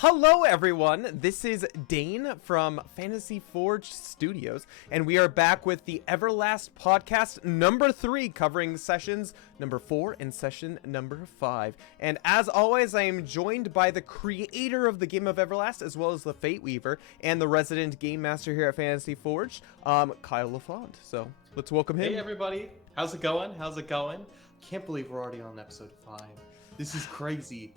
Hello everyone, this is Dane from Fantasy Forge Studios, and we are back with the Everlast podcast number 3, covering sessions number 4 and session number 5. And as always, I am joined by the creator of the game of Everlast, as well as the Fate Weaver, and the resident game master here at Fantasy Forge, Kyle LaFont. So let's welcome him. Hey everybody, how's it going? Can't believe we're already on episode 5. This is crazy.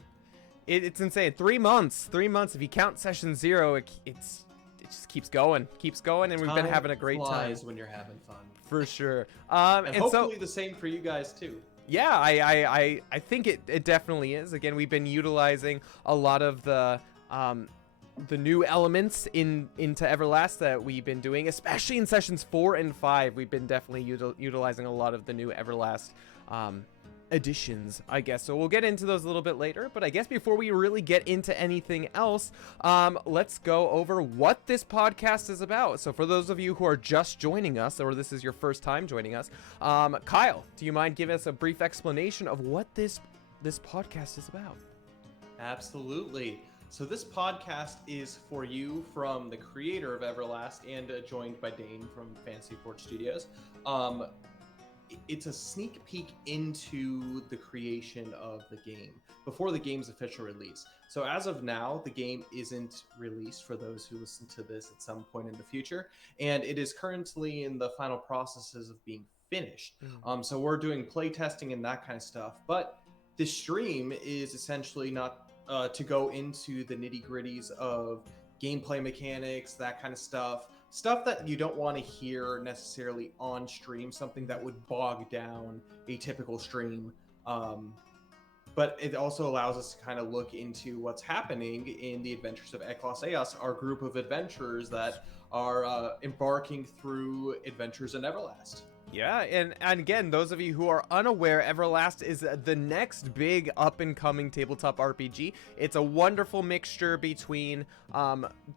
It's insane. 3 months. If you count session 0, it just keeps going, and we've been having a great time. When you're having fun, for sure. And hopefully the same for you guys too. Yeah, I think it definitely is. Again, we've been utilizing a lot of the new elements into Everlast that we've been doing, especially in sessions 4 and 5. We've been definitely utilizing a lot of the new Everlast additions, I guess. So we'll get into those a little bit later, but I guess before we really get into anything else, let's go over what this podcast is about. So for those of you who are just joining us, or this is your first time joining us, Kyle, do you mind giving us a brief explanation of what this podcast is about? Absolutely. So this podcast is for you, from the creator of Everlast and joined by Dane from Fantasy Forge Studios. It's a sneak peek into the creation of the game before the game's official release. So as of now, the game isn't released for those who listen to this at some point in the future, and it is currently in the final processes of being finished. So we're doing play testing and that kind of stuff, but this stream is essentially not to go into the nitty-gritties of gameplay mechanics, that kind of stuff that you don't want to hear necessarily on stream, something that would bog down a typical stream. But it also allows us to kind of look into what's happening in the adventures of Eklos Eos, our group of adventurers that are embarking through adventures in Everlast. Yeah, and again, those of you who are unaware, Everlast is the next big up-and-coming tabletop RPG. It's a wonderful mixture between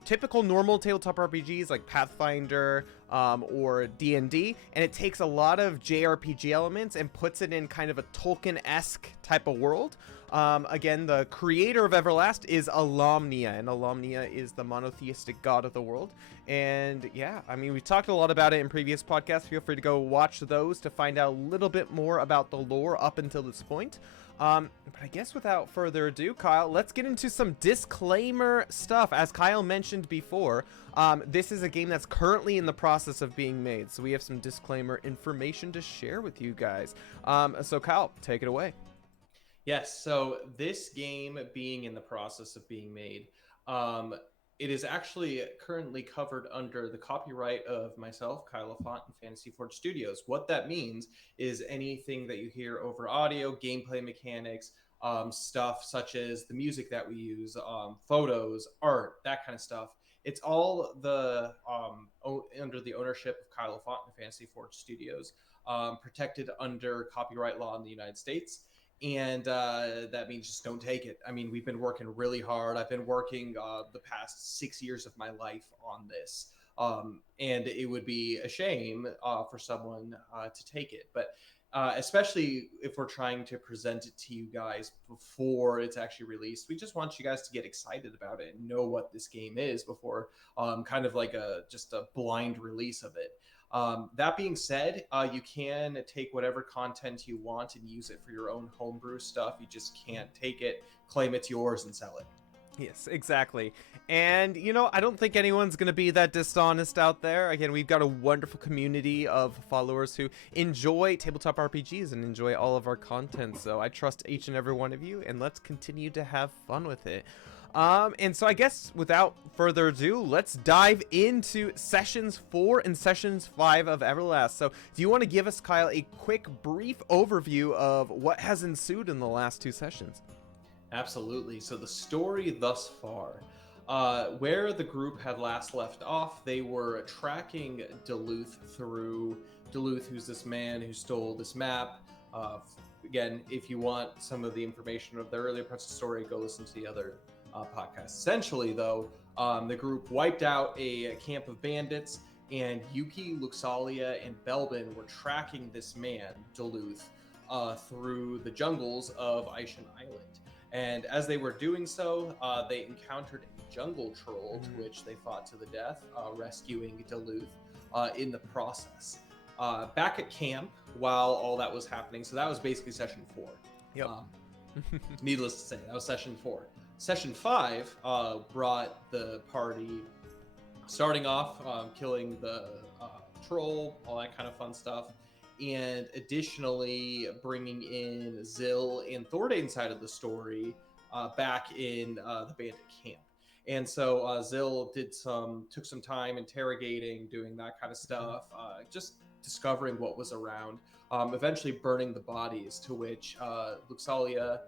typical normal tabletop RPGs like Pathfinder or D&D, and it takes a lot of JRPG elements and puts it in kind of a Tolkien-esque type of world. Again, the creator of Everlast is Alomnia, and Alomnia is the monotheistic god of the world. And yeah, I mean, we've talked a lot about it in previous podcasts. Feel free to go watch those to find out a little bit more about the lore up until this point. But I guess without further ado, Kyle, let's get into some disclaimer stuff. As Kyle mentioned before, this is a game that's currently in the process of being made, so we have some disclaimer information to share with you guys. So Kyle, take it away. Yes, so this game being in the process of being made, it is actually currently covered under the copyright of myself, Kyle LaFont, and Fantasy Forge Studios. What that means is anything that you hear over audio, gameplay mechanics, stuff such as the music that we use, photos, art, that kind of stuff. It's all under the ownership of Kyle LaFont and Fantasy Forge Studios, protected under copyright law in the United States. And that means just don't take it. I mean, we've been working really hard. I've been working the past 6 years of my life on this. And it would be a shame for someone to take it. But especially if we're trying to present it to you guys before it's actually released, we just want you guys to get excited about it and know what this game is before kind of like just a blind release of it. That being said, you can take whatever content you want and use it for your own homebrew stuff. You just can't take it, claim it's yours, and sell it. Yes, exactly. And, you know, I don't think anyone's going to be that dishonest out there. Again, we've got a wonderful community of followers who enjoy tabletop RPGs and enjoy all of our content. So I trust each and every one of you, and let's continue to have fun with it. And so I guess without further ado, let's dive into sessions 4 and sessions 5 of Everlast. So do you want to give us, Kyle, a quick brief overview of what has ensued in the last 2 sessions? Absolutely. So the story thus far, where the group had last left off, they were tracking Duluth through Duluth, who's this man who stole this map. Again, if you want some of the information of the earlier parts of the story, go listen to the other podcast. Essentially, though, the group wiped out a camp of bandits, and Yuki, Luxalia, and Belbin were tracking this man, Duluth, through the jungles of Aishan Island. And as they were doing so, they encountered a jungle troll, to which they fought to the death, rescuing Duluth in the process. Back at camp, while all that was happening, so that was basically session 4. Yep. Needless to say, that was session 4. Session 5 brought the party starting off, killing the troll, all that kind of fun stuff, and additionally bringing in Zill and Thordane's side of the story back in the bandit camp. And so Zill took some time interrogating, doing that kind of stuff, just discovering what was around, eventually burning the bodies, to which Luxalia,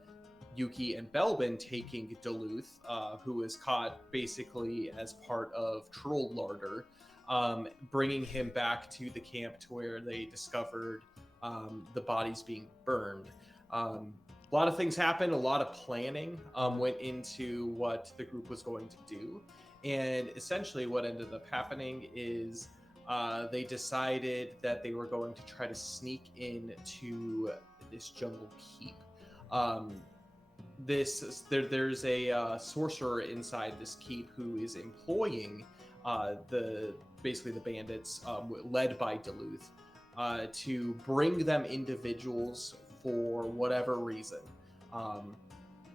Yuki, and Belbin taking Duluth, who was caught basically as part of troll larder, bringing him back to the camp to where they discovered the bodies being burned. A lot of things happened. A lot of planning went into what the group was going to do. And essentially what ended up happening is they decided that they were going to try to sneak into this jungle keep. There's a sorcerer inside this keep who is employing basically the bandits, led by Duluth, to bring them individuals for whatever reason,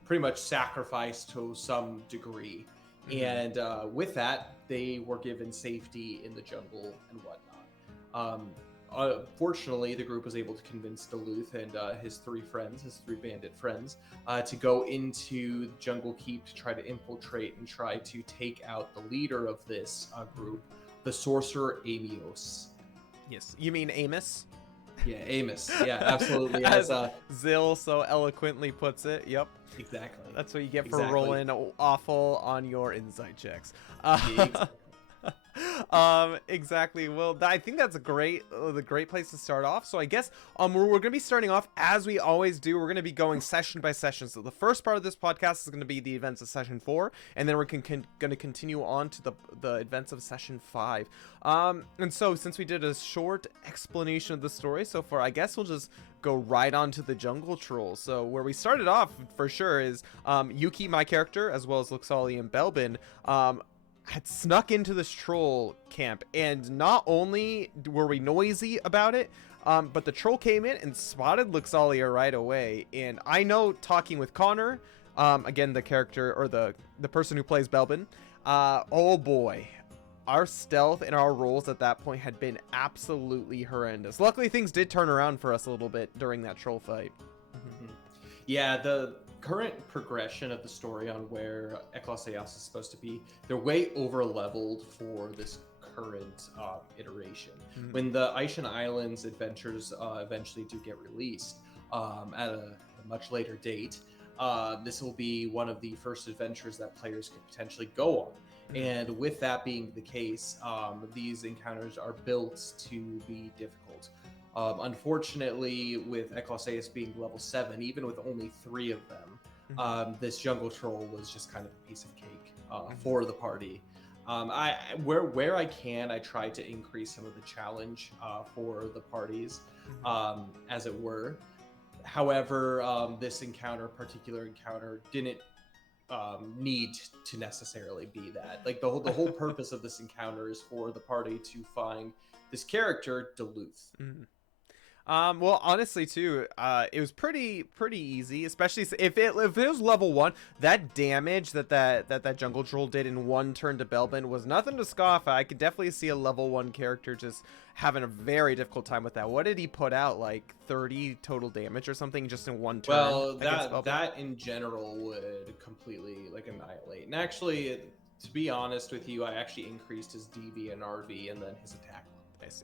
pretty much sacrifice to some degree. And with that, they were given safety in the jungle and whatnot. Fortunately, the group was able to convince Duluth and his three bandit friends, to go into Jungle Keep to try to infiltrate and try to take out the leader of this group, the sorcerer Amios. Yes, you mean Amos? Yeah, Amos. Yeah, absolutely. As Zill so eloquently puts it. Yep. Exactly. That's what you get for rolling awful on your insight checks. Exactly. Well, I think that's the great place to start off. So I guess we're gonna be starting off as we always do. We're gonna be going session by session. So the first part of this podcast is gonna be the events of session 4, and then we're gonna continue on to the events of session 5. And so since we did a short explanation of the story so far, I guess we'll just go right on to the jungle troll. So where we started off for sure is Yuki, my character, as well as Luxali and Belbin, had snuck into this troll camp, and not only were we noisy about it, but the troll came in and spotted Luxalia right away. And I know, talking with Connor, again, the character, or the person who plays Belbin, oh boy, our stealth and our rolls at that point had been absolutely horrendous. Luckily, things did turn around for us a little bit during that troll fight. Yeah, the current progression of the story on where Ecclesiastes is supposed to be, they're way over leveled for this current iteration. When the Aishan Islands adventures eventually do get released at a much later date, this will be one of the first adventures that players could potentially go on. And with that being the case, these encounters are built to be difficult. Unfortunately, with Ecclesiastes being level 7, even with only 3 of them, this jungle troll was just kind of a piece of cake for the party. Where I can, I try to increase some of the challenge for the parties, as it were. However, this particular encounter, didn't need to necessarily be that. Like the whole purpose of this encounter is for the party to find this character, Duluth. Well, honestly, too, it was pretty easy, especially if it was level 1. That damage that jungle troll did in one turn to Belbin was nothing to scoff at. I could definitely see a level 1 character just having a very difficult time with that. What did he put out, like 30 total damage or something just in one turn? Well, that in general would completely annihilate. And actually, to be honest with you, I actually increased his DV and RV and then his attack.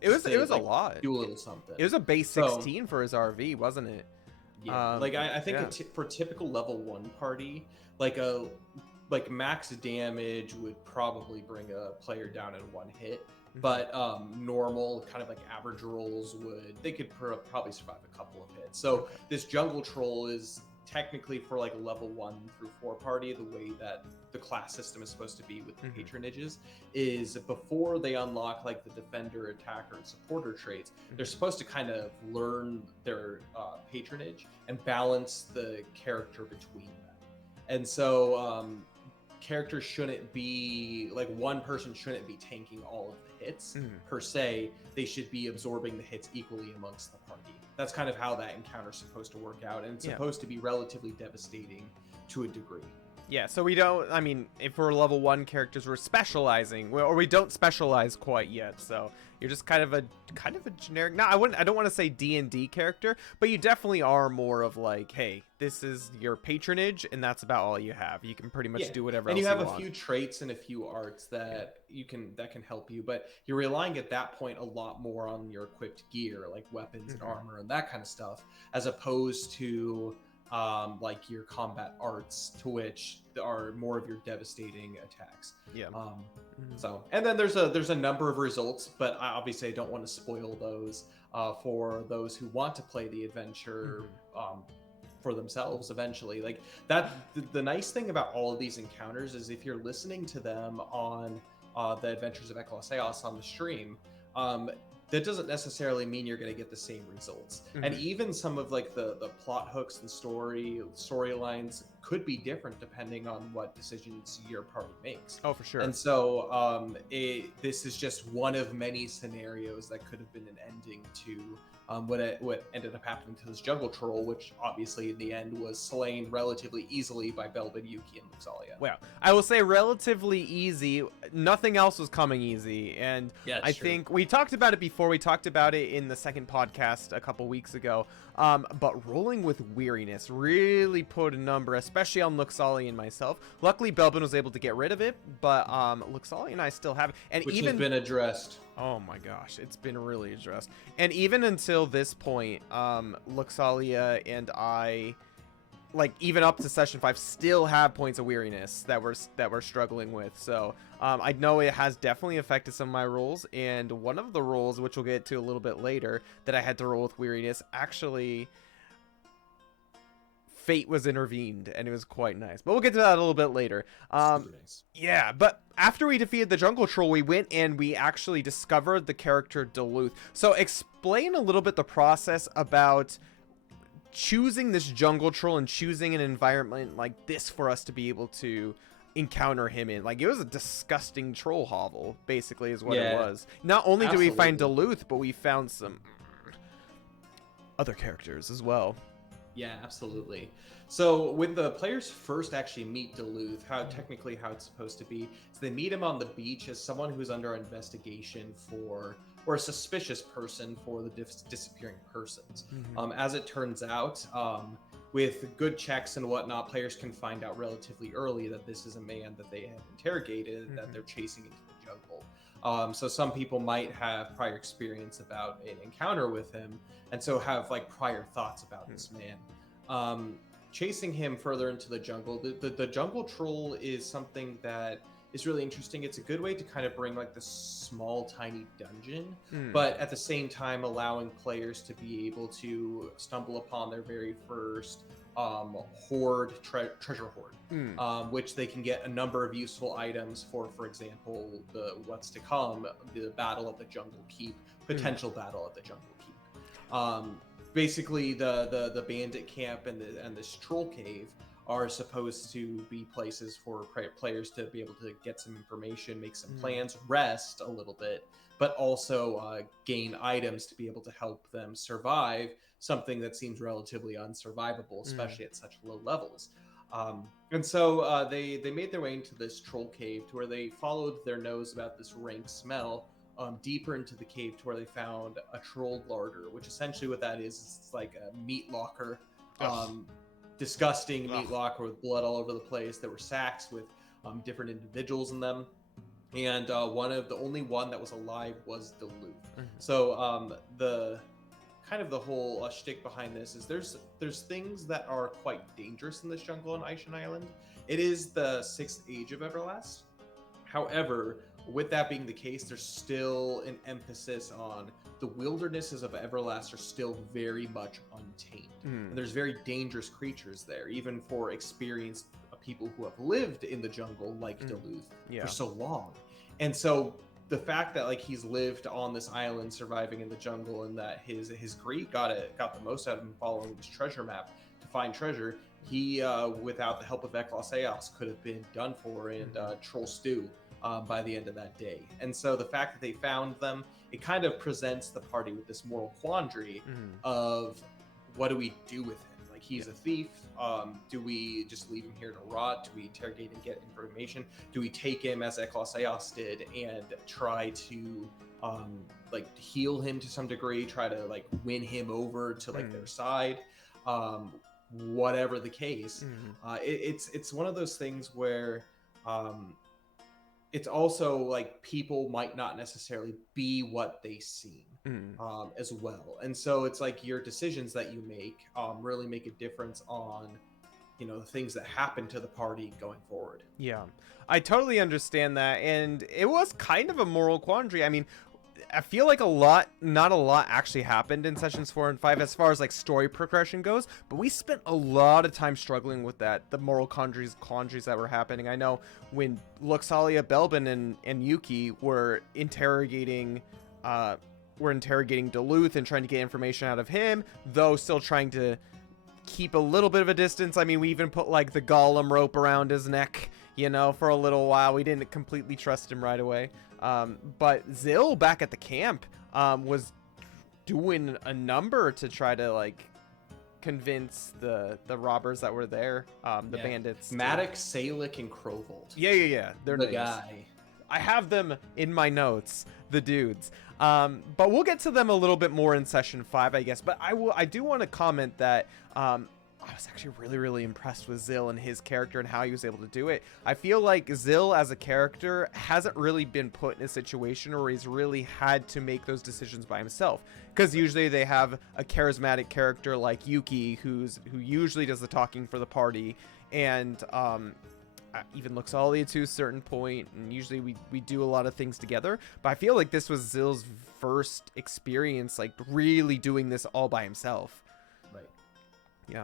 It was a lot. Do a little something. It was a base 16 for his RV, wasn't it? Yeah. I think for typical level 1 party, max damage would probably bring a player down in one hit. But normal, kind of average rolls could probably survive a couple of hits. So this jungle troll is technically for a level 1 through 4 party, the way that the class system is supposed to be with the patronages is before they unlock the defender, attacker, and supporter traits, they're supposed to kind of learn their patronage and balance the character between them. And so characters shouldn't be like, one person shouldn't be tanking all of the hits per se. They should be absorbing the hits equally amongst the party. That's kind of how that encounter's supposed to work out, and it's supposed to be relatively devastating to a degree. Yeah, so we don't, I mean, if we're level 1 characters, we're specializing, or we don't specialize quite yet, so you're just kind of a generic, no, I don't want to say D&D character, but you definitely are more of like, hey, this is your patronage, and that's about all you have. You can pretty much do whatever and else you have you a want. few traits and a few arts that that can help you, but you're relying at that point a lot more on your equipped gear, like weapons and armor and that kind of stuff, as opposed to like your combat arts, to which are more of your devastating attacks. So, and then there's a number of results, but obviously I don't want to spoil those for those who want to play the adventure for themselves eventually. Like that, the nice thing about all of these encounters is if you're listening to them on the Adventures of Ekolaseos on the stream, that doesn't necessarily mean you're going to get the same results. And even some of like the plot hooks and storylines could be different depending on what decisions your party makes. Oh, for sure. And so this is just one of many scenarios that could have been an ending to what ended up happening to this jungle troll, which obviously in the end was slain relatively easily by Belvin, Yuki, and Luxalia. Well, I will say relatively easy. Nothing else was coming easy, and I think we talked about it before. We talked about it in the second podcast a couple weeks ago. But rolling with weariness really put a number, especially on Luxalia and myself. Luckily, Belvin was able to get rid of it, but Luxalia and I still have it, and which even has been addressed. Oh my gosh, it's been really addressed. And even until this point, Luxalia and I, like even up to session 5, still have points of weariness that we're struggling with. So I know it has definitely affected some of my rolls, and one of the rolls, which we'll get to a little bit later, that I had to roll with weariness, actually fate was intervened, and it was quite nice. But we'll get to that a little bit later. Super nice. Yeah, but after we defeated the jungle troll, we went and we actually discovered the character Duluth. So explain a little bit the process about choosing this jungle troll and choosing an environment like this for us to be able to encounter him in. Like, it was a disgusting troll hovel, basically, is what it was. Not only did we find Duluth, but we found some other characters as well. Yeah, absolutely. So when the players first actually meet Duluth, how it's supposed to be, is they meet him on the beach as someone who's under investigation for, or a suspicious person for the disappearing persons. As it turns out, with good checks and whatnot, players can find out relatively early that this is a man that they have interrogated, that they're chasing into the jungle. So some people might have prior experience about an encounter with him, and so have like prior thoughts about this man. Chasing him further into the jungle, the jungle troll is something that is really interesting. It's a good way to kind of bring like this small, tiny dungeon, but at the same time allowing players to be able to stumble upon their very first treasure hoard, which they can get a number of useful items for example, the what's to come, the battle at the jungle keep, potential battle at the jungle keep. Basically, the bandit camp and this troll cave are supposed to be places for players to be able to get some information, make some plans, rest a little bit, but also gain items to be able to help them survive something that seems relatively unsurvivable, especially at such low levels. And so they made their way into this troll cave, to where they followed their nose about this rank smell deeper into the cave, to where they found a troll larder, which essentially what that is, it's like a meat locker. Disgusting meat locker with blood all over the place. There were sacks with different individuals in them, and the only one that was alive was Duluth. So the kind of the whole shtick behind this is there's things that are quite dangerous in this jungle on Aishan Island. It is the 6th age of Everlast. However, with that being the case, there's still an emphasis on the wildernesses of Everlast are still very much untamed. And there's very dangerous creatures there, even for experienced people who have lived in the jungle like Duluth for so long. And so the fact that like he's lived on this island surviving in the jungle, and that his greed got the most out of him following this treasure map to find treasure, he without the help of Eklos could have been done for in Troll Stew by the end of that day. And so the fact that they found them, it kind of presents the party with this moral quandary of what do we do with him? Like, he's a thief. Do we just leave him here to rot? Do we interrogate and get information? Do we take him as Eklos did and try to like heal him to some degree, try to like win him over to like their side? Whatever the case, it's one of those things where it's also like people might not necessarily be what they seem as well, and so it's like your decisions that you make really make a difference on the things that happen to the party going forward. Yeah, I totally understand that, and it was kind of a moral quandary. I mean, I feel like not a lot actually happened in sessions 4 and 5 as far as like story progression goes, but we spent a lot of time struggling with that, the moral quandaries that were happening. I know when Luxalia, Belbin, and Yuki were interrogating Duluth and trying to get information out of him, though still trying to keep a little bit of a distance. I mean, we even put like the Gollum rope around his neck, for a little while. We didn't completely trust him right away. But Zill back at the camp was doing a number to try to like convince the robbers that were there, the bandits. Maddox, Salic, and Krovold. Yeah. They're the names. Guy. I have them in my notes, the dudes. But we'll get to them a little bit more in session 5, I guess. But I do want to comment that I was actually really, really impressed with Zill and his character and how he was able to do it. I feel like Zill as a character hasn't really been put in a situation where he's really had to make those decisions by himself. Because usually they have a charismatic character like Yuki who usually does the talking for the party, and even Luxalia to a certain point, and usually we do a lot of things together. But I feel like this was Zill's first experience like really doing this all by himself.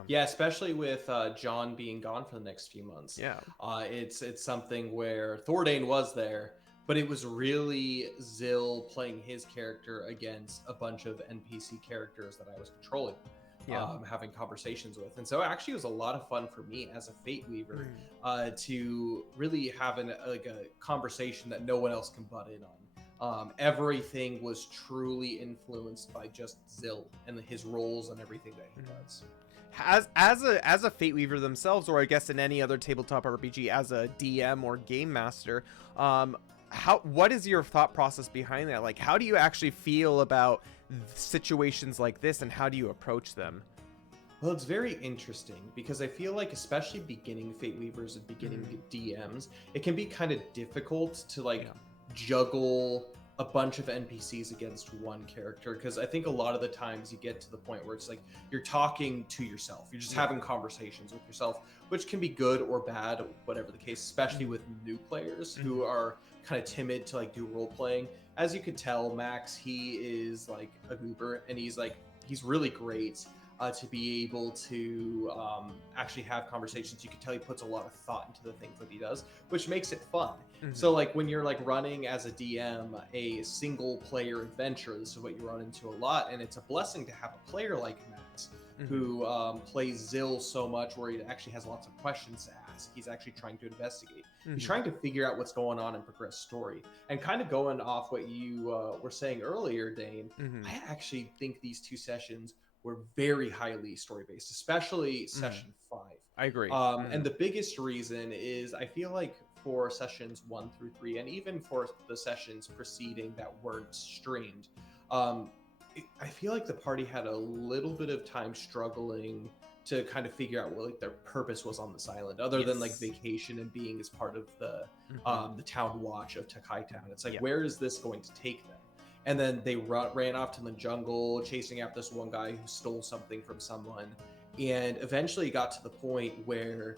Yeah, especially with John being gone for the next few months. Yeah, it's something where Thordane was there, but it was really Zill playing his character against a bunch of NPC characters that I was controlling, having conversations with. And so it actually was a lot of fun for me as a Fate Weaver to really have a conversation that no one else can butt in on. Everything was truly influenced by just Zill and his roles and everything that he does. As a Fate Weaver themselves, or I guess in any other tabletop RPG as a DM or game master, what is your thought process behind that? Like, how do you actually feel about situations like this, and how do you approach them? Well, it's very interesting because I feel like, especially beginning Fate Weavers and beginning DMs, it can be kind of difficult to juggle a bunch of NPCs against one character, because I think a lot of the times you get to the point where it's like you're talking to yourself, you're just having conversations with yourself, which can be good or bad, whatever the case, especially with new players who are kind of timid to do role playing. As you could tell, Max, he is like a goober, and he's really great to be able to actually have conversations. You can tell he puts a lot of thought into the things that he does, which makes it fun. So when you're running as a DM a single player adventure, this is what you run into a lot, and it's a blessing to have a player like Max who plays Zill so much, where he actually has lots of questions to ask. He's actually trying to investigate. He's trying to figure out what's going on and progress story. And kind of going off what you were saying earlier, Dane, I actually think these two sessions were very highly story-based, especially session 5. I agree. And the biggest reason is I feel like for sessions 1 through 3, and even for the sessions preceding that weren't streamed, I feel like the party had a little bit of time struggling to kind of figure out what their purpose was on this island, other than vacation and being as part of the town watch of Takai Town. It's where is this going to take them? And then they ran off to the jungle, chasing after this one guy who stole something from someone, and eventually got to the point where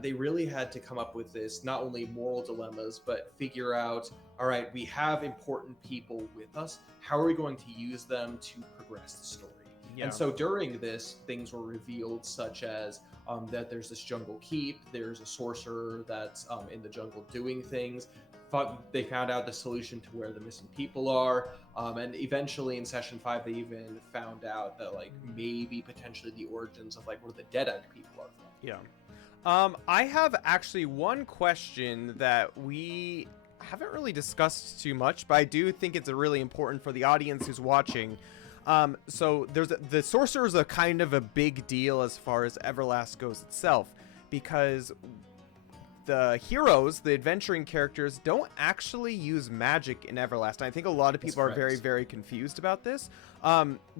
they really had to come up with this, not only moral dilemmas, but figure out, all right, we have important people with us. How are we going to use them to progress the story? And so during this, things were revealed, such as that there's this jungle keep, there's a sorcerer that's in the jungle doing things. they found out the solution to where the missing people are, and eventually in session 5 they even found out that like maybe potentially the origins of like where the dead-eyed people are from. Yeah. I have actually one question that we haven't really discussed too much, but I do think it's really important for the audience who's watching. So the sorcerer is a kind of a big deal as far as Everlast goes itself, because the heroes, the adventuring characters, don't actually use magic in Everlast. And I think a lot of people are very, very confused about this.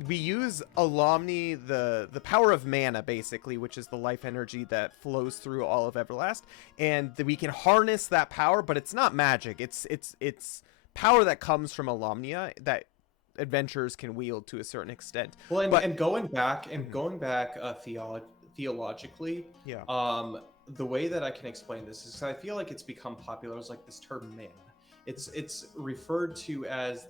We use Alomni, the power of mana, basically, which is the life energy that flows through all of Everlast, and we can harness that power, but it's not magic. It's power that comes from Alomnia that adventurers can wield to a certain extent. Well, and going back theologically, yeah. The way that I can explain this is I feel like it's become popular as like this term mana. It's referred to as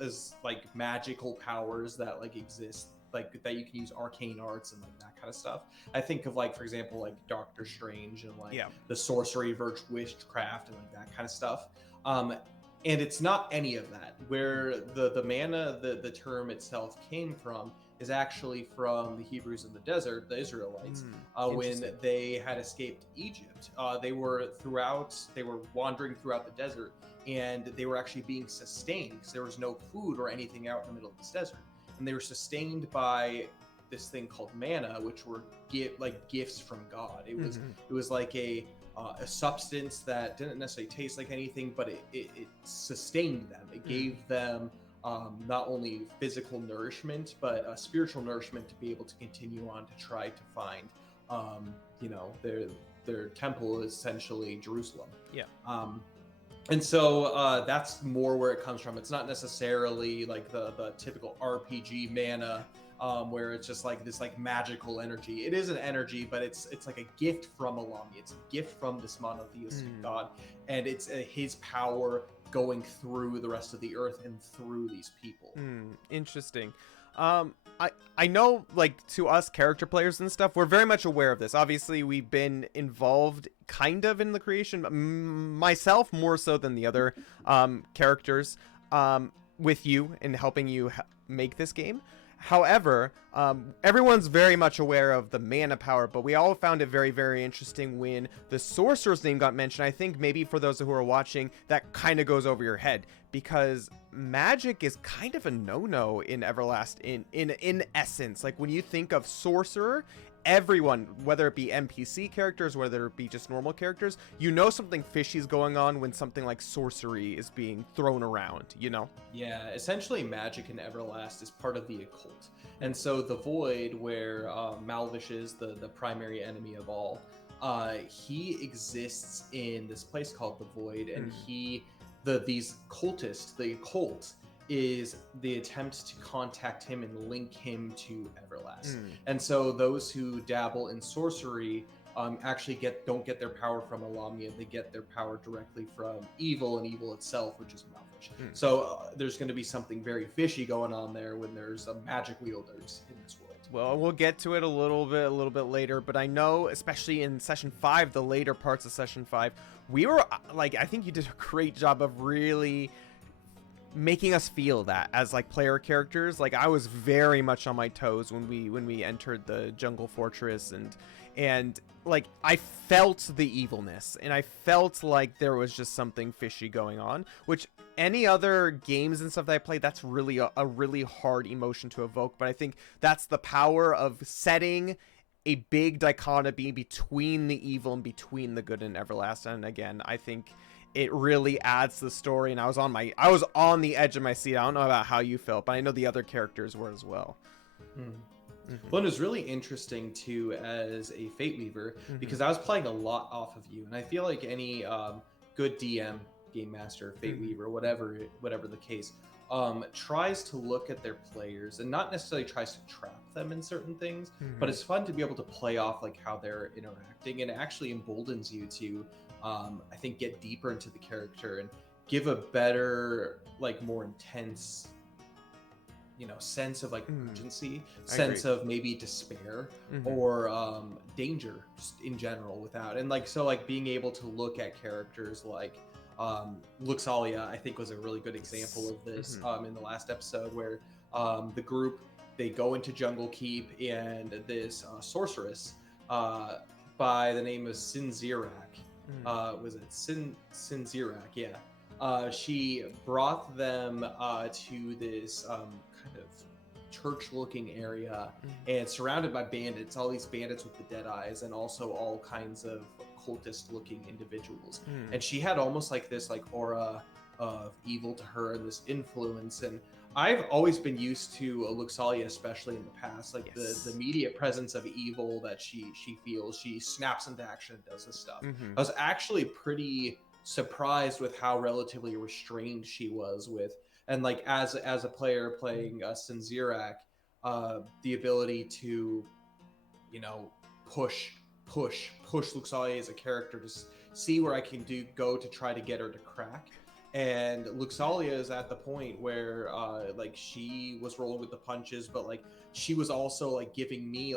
as like magical powers that like exist, like that you can use arcane arts and like that kind of stuff. I think of like, for example, like Doctor Strange and like the sorcery versus witchcraft and like that kind of stuff. And it's not any of that. Where the mana, the term itself came from is actually from the Hebrews in the desert, the Israelites, when they had escaped Egypt. They were wandering throughout the desert, and they were actually being sustained because there was no food or anything out in the middle of this desert. And they were sustained by this thing called manna, which were gifts from God. It was like a substance that didn't necessarily taste like anything, but it sustained them. It gave them not only physical nourishment, but spiritual nourishment to be able to continue on to try to find, their temple is essentially Jerusalem. Yeah. And so that's more where it comes from. It's not necessarily like the typical RPG mana, where it's just like this like magical energy. It is an energy, but it's like a gift from Alami. It's a gift from this monotheistic God, and it's his power going through the rest of the earth and through these people. Interesting. I know, like, to us character players and stuff, we're very much aware of this. Obviously, we've been involved kind of in the creation, myself more so than the other characters, with you and helping you make this game. However, everyone's very much aware of the mana power, but we all found it very, very interesting when the sorcerer's name got mentioned. I think maybe for those who are watching, that kind of goes over your head, because magic is kind of a no-no in Everlast in essence. Like, when you think of sorcerer, everyone, whether it be NPC characters, whether it be just normal characters, you know something fishy is going on when something like sorcery is being thrown around, you know? Yeah, essentially magic in Everlast is part of the occult. And so the Void, where Malvish is the primary enemy of all, he exists in this place called the Void, and these cultists, the occult, is the attempt to contact him and link him to Everlast. And so those who dabble in sorcery actually don't get their power from Alamia. They get their power directly from evil, and evil itself, which is Malfish. So there's going to be something very fishy going on there when there's magic wielders in this world. Well, we'll get to it a little bit later, but I know, especially in session 5, the later parts of session 5, we were like, I think you did a great job of really making us feel that as like player characters. Like, I was very much on my toes when we entered the jungle fortress, and like, I felt the evilness, and I felt like there was just something fishy going on, which any other games and stuff that I played, that's really a really hard emotion to evoke. But I think that's the power of setting a big dichotomy between the evil and between the good in Everlast. And again, I think it really adds to the story, and I was on the edge of my seat. I don't know about how you felt, but I know the other characters were as well. Well, it was really interesting too as a Fate Weaver, because I was playing a lot off of you, and I feel like any good DM, game master, Fate Weaver, whatever the case, tries to look at their players and not necessarily tries to trap them in certain things, but it's fun to be able to play off like how they're interacting, and it actually emboldens you to I think get deeper into the character and give a better, like, more intense, sense of like urgency, sense of maybe despair or danger just in general without. And like, so like being able to look at characters like Luxalia, I think, was a really good example of this in the last episode, where the group, they go into Jungle Keep, and this sorceress by the name of Sinzirak, was it Sinzirak? Yeah. She brought them to this kind of church-looking area, and surrounded by bandits, all these bandits with the dead eyes, and also all kinds of cultist-looking individuals. And she had almost like this like aura of evil to her, and this influence. And I've always been used to Luxalia, especially in the past, like the immediate presence of evil that she feels. She snaps into action and does this stuff. I was actually pretty surprised with how relatively restrained she was with, and like as a player playing Sinzirak, the ability to, you know, push Luxalia as a character to see where I can go to try to get her to crack. And Luxalia is at the point where like she was rolling with the punches, but like she was also like giving me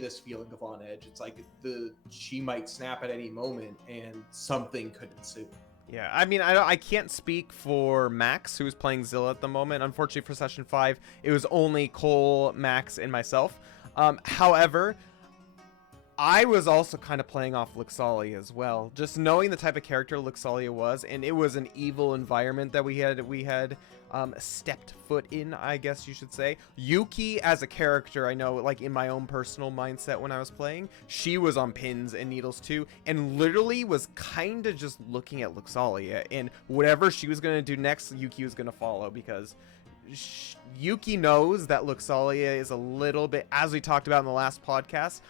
this feeling of on edge. It's like she might snap at any moment and something could ensue. Yeah, I mean, I can't speak for Max, who's playing Zilla at the moment. Unfortunately for Session 5, it was only Cole, Max, and myself. However, I was also kind of playing off Luxalia as well, just knowing the type of character Luxalia was, and it was an evil environment that we had stepped foot in, I guess you should say. Yuki as a character, I know, like in my own personal mindset when I was playing, she was on pins and needles too, and literally was kind of just looking at Luxalia, and whatever she was going to do next, Yuki was going to follow, because Yuki knows that Luxalia is a little bit, as we talked about in the last podcast,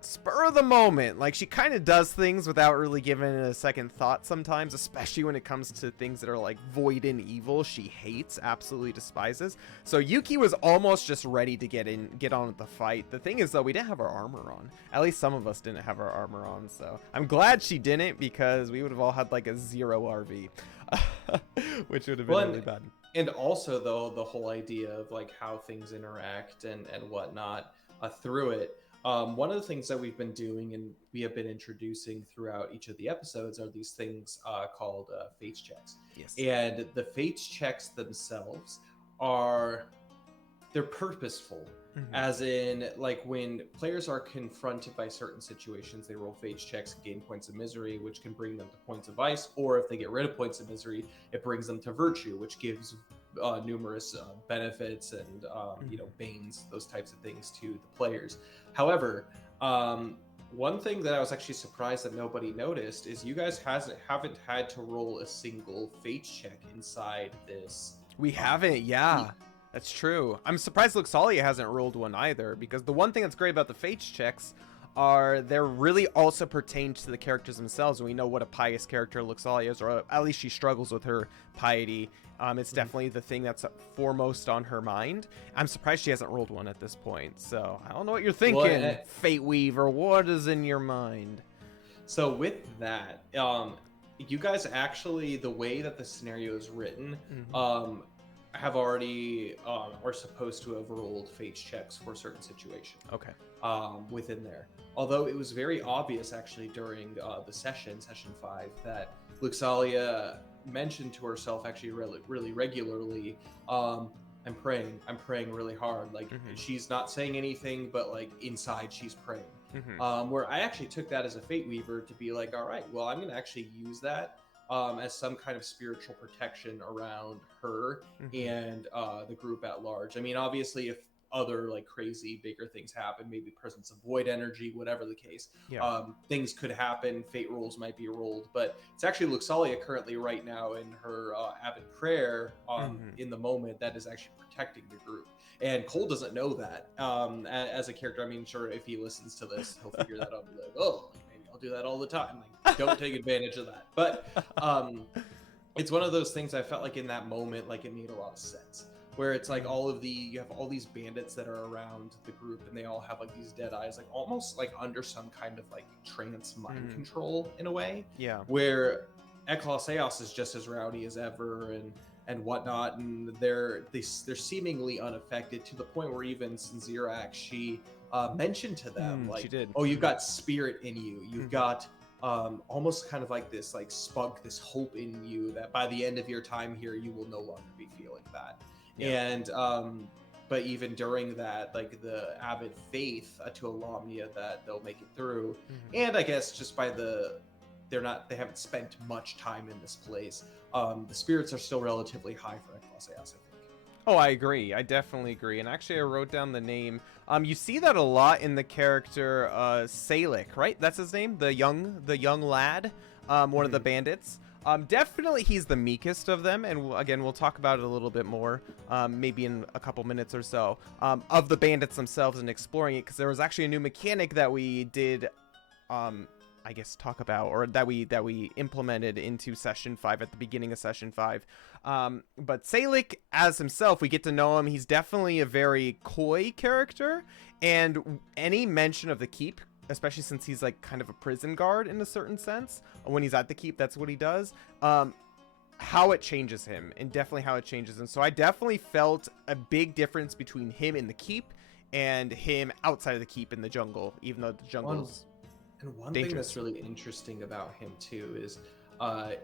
spur of the moment. Like, she kind of does things without really giving it a second thought sometimes, especially when it comes to things that are like void and evil. She hates, absolutely despises. So Yuki was almost just ready to get on with the fight. The thing is, though, we didn't have our armor on. At least some of us didn't have our armor on, so I'm glad she didn't, because we would have all had like a 0 RV, which would have been really bad. And also, though, the whole idea of like how things interact and whatnot through it. One of the things that we've been doing and we have been introducing throughout each of the episodes are these things called fates checks. Yes. And the fates checks themselves they're purposeful, as in, like, when players are confronted by certain situations, they roll fates checks and gain points of misery, which can bring them to points of vice, or if they get rid of points of misery, it brings them to virtue, which gives numerous benefits and banes, those types of things to the players. However, one thing that I was actually surprised that nobody noticed is you guys haven't had to roll a single fates check inside this. We haven't, yeah. That's true. I'm surprised Luxalia hasn't rolled one either, because the one thing that's great about the fates checks are they're really also pertained to the characters themselves, and we know what a pious character Luxalia is, or at least she struggles with her piety. It's definitely the thing that's foremost on her mind. I'm surprised she hasn't rolled one at this point, so I don't know what you're thinking, Fate Weaver. What is in your mind? So with that, you guys actually, the way that the scenario is written, have already are supposed to have rolled fates checks for certain situations. Okay. Within there, although it was very obvious actually during the session 5, that Luxalia mentioned to herself actually really regularly, I'm praying really hard. Like, she's not saying anything, but like inside she's praying. Where I actually took that as a Fate Weaver to be like, all right, well, I'm gonna actually use that as some kind of spiritual protection around her and the group at large. I mean, obviously, if other like crazy bigger things happen, maybe presence of void energy, whatever the case, things could happen, fate rolls might be rolled, but it's actually Luxalia currently right now in her avid prayer in the moment that is actually protecting the group. And Cole doesn't know that as a character. I mean, sure, if he listens to this, he'll figure that out and be like, oh, maybe I'll do that all the time. Like, don't take advantage of that. But it's one of those things I felt like in that moment, like, it made a lot of sense. Where it's like you have all these bandits that are around the group, and they all have like these dead eyes, like almost like under some kind of like trance mind control in a way. Yeah. Where Eklos is just as rowdy as ever and whatnot, and they're seemingly unaffected, to the point where even Sinzirak, she mentioned to them, like, she did. Oh, you've got spirit in you. You've got almost kind of like this like spunk, this hope in you that by the end of your time here, you will no longer be feeling that. Yeah. And but even during that, like the avid faith to Alamnia that they'll make it through, and I guess just by they haven't spent much time in this place. The spirits are still relatively high for Ecclesias, I think. Oh, I agree. I definitely agree. And actually, I wrote down the name. You see that a lot in the character Salik, right? That's his name, the young lad, one of the bandits. Definitely, he's the meekest of them, and again, we'll talk about it a little bit more, maybe in a couple minutes or so, of the bandits themselves and exploring it, because there was actually a new mechanic that we did. I guess talk about, or that we implemented into session 5 at the beginning of session 5. But Salik as himself, we get to know him. He's definitely a very coy character, and any mention of the keep, especially since he's like kind of a prison guard in a certain sense, when he's at the keep, that's what he does. How it changes him, and definitely how it changes him. So I definitely felt a big difference between him in the keep and him outside of the keep in the jungle, even though the jungle's And one dangerous. thing that's really interesting about him too is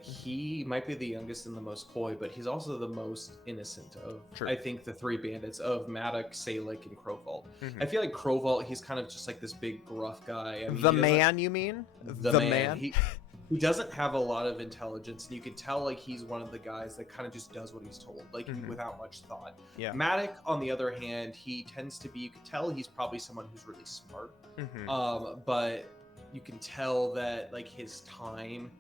he might be the youngest and the most coy, but he's also the most innocent of, True. I think, the 3 bandits of Maddock, Salik, and Crowvault. Mhm. I feel like Crowvault, he's kind of just like this big gruff guy. I mean, The man, you mean? The man. He doesn't have a lot of intelligence, and you can tell like he's one of the guys that kind of just does what he's told, like without much thought. Yeah. Maddock, on the other hand, he tends to be, you can tell he's probably someone who's really smart. But you can tell that like his time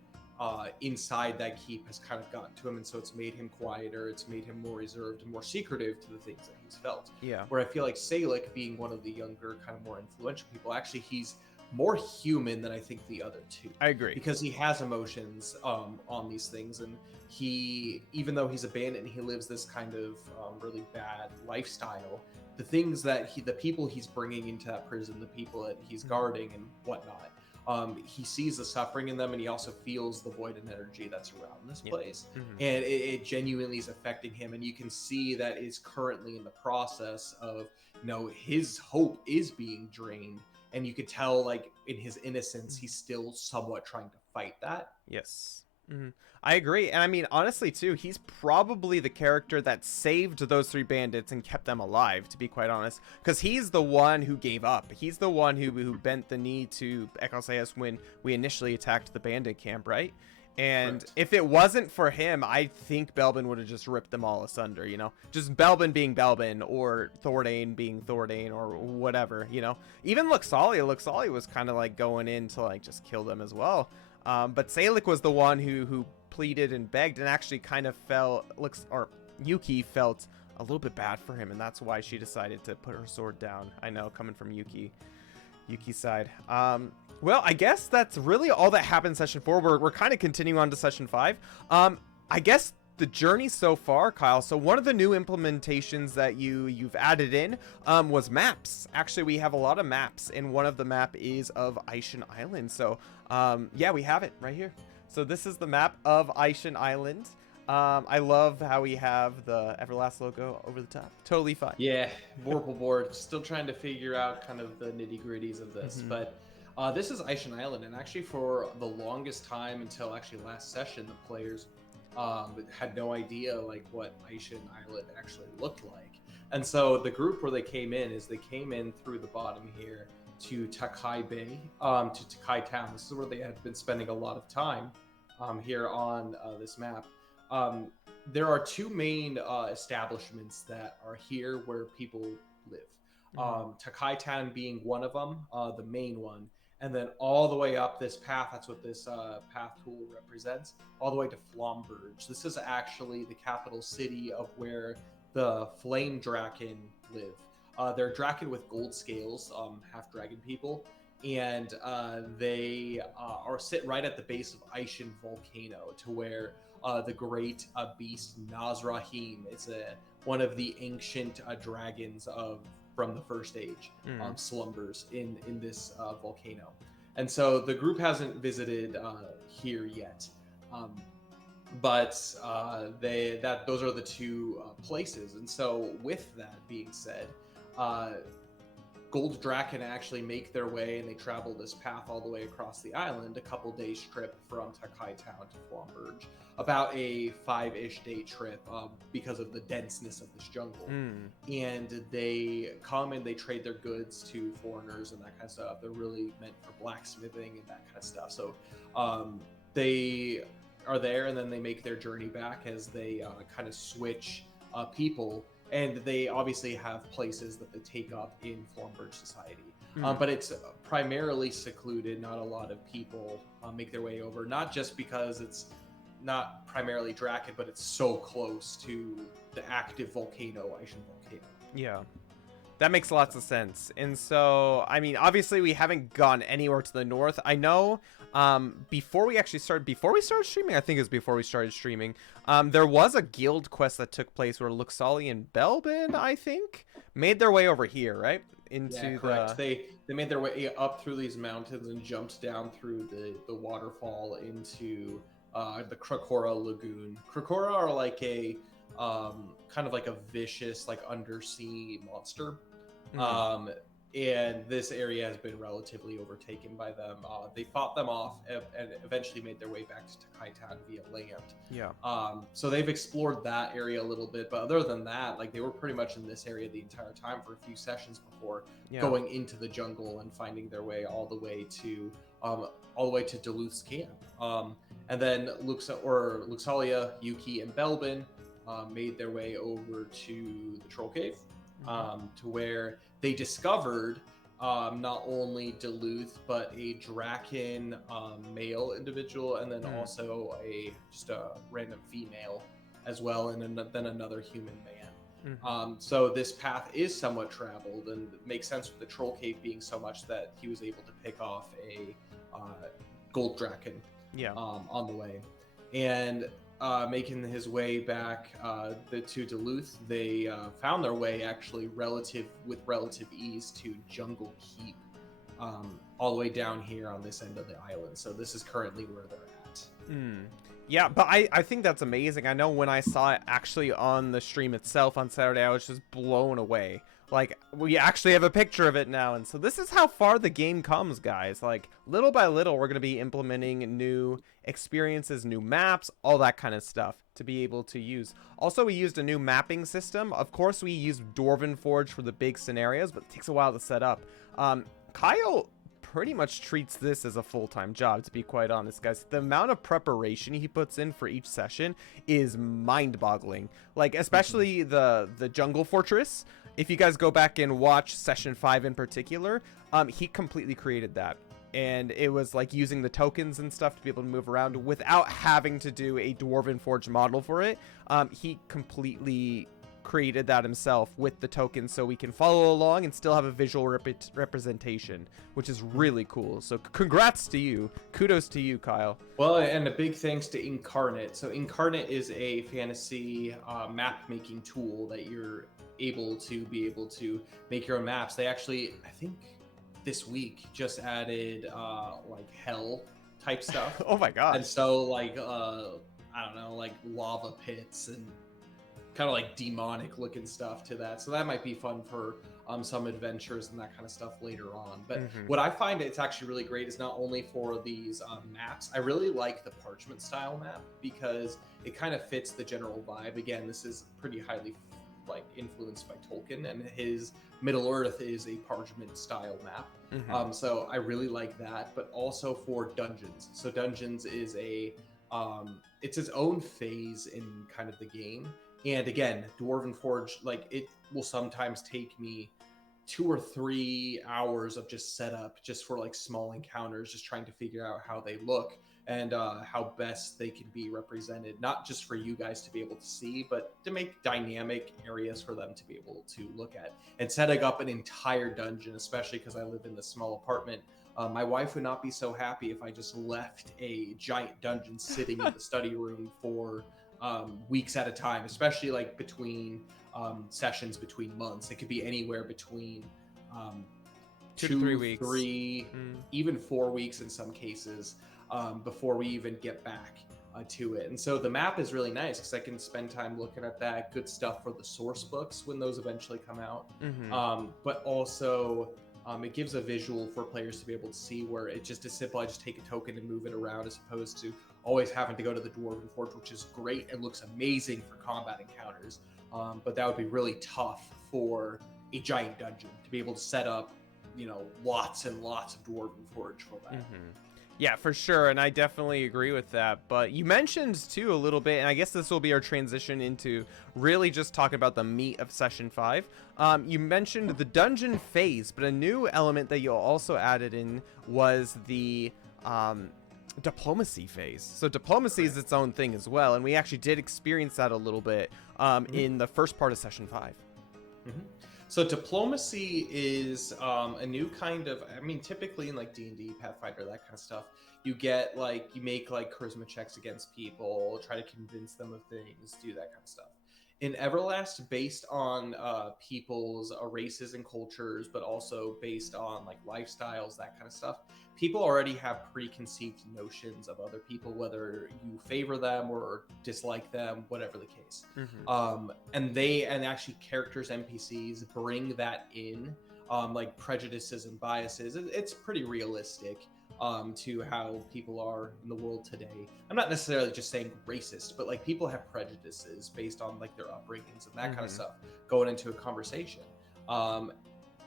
inside that keep has kind of gotten to him, and so it's made him quieter, it's made him more reserved and more secretive to the things that he's felt. Yeah. Where I feel like Salik, being one of the younger, kind of more influential people, actually he's more human than I think the other 2. I agree. Because he has emotions on these things, and he, even though he's a bandit and he lives this kind of really bad lifestyle, the things that the people he's bringing into that prison, the people that he's guarding and whatnot, he sees the suffering in them, and he also feels the void and energy that's around this place. And it genuinely is affecting him, and you can see that is currently in the process of, his hope is being drained, and you could tell like in his innocence he's still somewhat trying to fight that. Yes. I agree. And I mean, honestly too, he's probably the character that saved those 3 bandits and kept them alive, to be quite honest, because he's the one who gave up. He's the one who bent the knee to Ecclesias when we initially attacked the bandit camp, right? And Correct. if it wasn't for him, I think Belbin would have just ripped them all asunder, just Belbin being Belbin, or Thordane being Thordane, or whatever, even Luxali was kind of like going in to like just kill them as well. But Salik was the one who pleaded and begged, and actually kind of Yuki felt a little bit bad for him, and that's why she decided to put her sword down. I know, coming from Yuki's side. Well, I guess that's really all that happened in session 4. We're kind of continuing on to session 5. I guess the journey so far, Kyle. So one of the new implementations that you've added in was maps. Actually, we have a lot of maps, and one of the map is of Aishin Island. So yeah, we have it right here. So this is the map of Aishin Island. I love how we have the Everlast logo over the top. Totally fine. Yeah, Vorpal board. Still trying to figure out kind of the nitty gritties of this, but this is Aishin Island, and actually for the longest time until actually last session, the players had no idea like what Aishin Island actually looked like. And so the group where they came in through the bottom here to Takai Bay, to Takai Town. This is where they had been spending a lot of time here on this map. There are 2 main establishments that are here where people live. Takai Town being one of them, the main one. And then all the way up this path, that's what this path tool represents, all the way to Flomberge. This is actually the capital city of where the Flame Draken live. They're Draken with gold scales, half dragon people, and they sit right at the base of Aishin Volcano, to where the great beast Nazrahim is one of the ancient dragons from the First Age slumbers in this volcano. And so the group hasn't visited here yet, but those are the 2 places. And so with that being said, Gold Draken actually make their way, and they travel this path all the way across the island, a couple days trip from Takai Town to Flomberge, about a 5-ish day trip because of the denseness of this jungle. And they come and they trade their goods to foreigners and that kind of stuff. They're really meant for blacksmithing and that kind of stuff. So they are there, and then they make their journey back as they kind of switch people. And they obviously have places that they take up in Flomberge society. But it's primarily secluded. Not a lot of people make their way over, not just because it's not primarily Draken, but it's so close to the active volcano, Aishin volcano. Yeah. That makes lots of sense. And so, I mean, obviously we haven't gone anywhere to the north. I know before we started streaming, I think it was before we started streaming, there was a guild quest that took place where Luxali and Belbin, I think, made their way over here, right? Yeah, correct. They made their way up through these mountains and jumped down through the waterfall into the Krakora Lagoon. Krakora are like a kind of like a vicious, like undersea monster. And this area has been relatively overtaken by them. They fought them off and eventually made their way back to Takai Town via land. Yeah. So they've explored that area a little bit, but other than that, like they were pretty much in this area the entire time for a few sessions before going into the jungle and finding their way all the way to Duluth's camp. And then Luxalia, Yuki, and Belbin made their way over to the Troll Cave, to where they discovered not only Duluth, but a Draken male individual, and then also just a random female as well, and then another human man. So this path is somewhat traveled, and it makes sense with the Troll Cave being so much that he was able to pick off a Gold Draken on the way. And making his way back to Duluth, they found their way actually with relative ease to Jungle Keep, all the way down here on this end of the island. So this is currently where they're at. Yeah, but I think that's amazing. I know when I saw it actually on the stream itself on Saturday, I was just blown away. Like, we actually have a picture of it now, and so this is how far the game comes, guys. Like, little by little, we're going to be implementing new experiences, new maps, all that kind of stuff to be able to use. Also, we used a new mapping system. Of course, we used Dwarven Forge for the big scenarios, but it takes a while to set up. Kyle pretty much treats this as a full-time job, to be quite honest, guys. The amount of preparation he puts in for each session is mind-boggling. Like, especially the Jungle Fortress. If you guys go back and watch session 5 in particular, he completely created that. And it was like using the tokens and stuff to be able to move around without having to do a Dwarven Forge model for it. He completely created that himself with the tokens, so we can follow along and still have a visual representation, which is really cool. So congrats to you. Kudos to you, Kyle. Well, and a big thanks to Incarnate. So Incarnate is a fantasy map making tool that you're able to make your own maps. They actually, I think this week, just added like hell type stuff. Oh my god. And so like I don't know, like lava pits and kind of like demonic looking stuff to that. So that might be fun for some adventures and that kind of stuff later on. But what I find it's actually really great is not only for these maps, I really like the parchment style map because it kind of fits the general vibe. Again, this is pretty highly like influenced by Tolkien, and his Middle Earth is a parchment style map. So I really like that, but also for dungeons. So dungeons is it's its own phase in kind of the game. And again, Dwarven Forge, like it will sometimes take me 2 or 3 hours of just setup just for like small encounters, just trying to figure out how they look and how best they can be represented, not just for you guys to be able to see, but to make dynamic areas for them to be able to look at. And setting up an entire dungeon, especially because I live in this small apartment, my wife would not be so happy if I just left a giant dungeon sitting in the study room for weeks at a time, especially like between sessions, between months. It could be anywhere between 2 to 3 weeks, 3, even 4 weeks in some cases, before we even get back to it. And so the map is really nice because I can spend time looking at that. Good stuff for the source books when those eventually come out. But also It gives a visual for players to be able to see, where it's just as simple, I just take a token and move it around, as opposed to always having to go to the Dwarven Forge, which is great and looks amazing for combat encounters. But that would be really tough for a giant dungeon to be able to set up, lots and lots of Dwarven Forge for that. Yeah, for sure, and I definitely agree with that. But you mentioned too a little bit, and I guess this will be our transition into really just talking about the meat of session 5. You mentioned the dungeon phase, but a new element that you also added in was the diplomacy phase. So diplomacy is its own thing as well, and we actually did experience that a little bit in the first part of session 5. So diplomacy is a new kind of, typically in like D&D, Pathfinder, that kind of stuff, you make charisma checks against people, try to convince them of things, do that kind of stuff. In Everlast, based on people's races and cultures, but also based on like lifestyles, that kind of stuff, people already have preconceived notions of other people, whether you favor them or dislike them, whatever the case. And actually characters, NPCs bring that in, like prejudices and biases. It's pretty realistic to how people are in the world today. I'm not necessarily just saying racist, but like people have prejudices based on like their upbringings and that kind of stuff going into a conversation.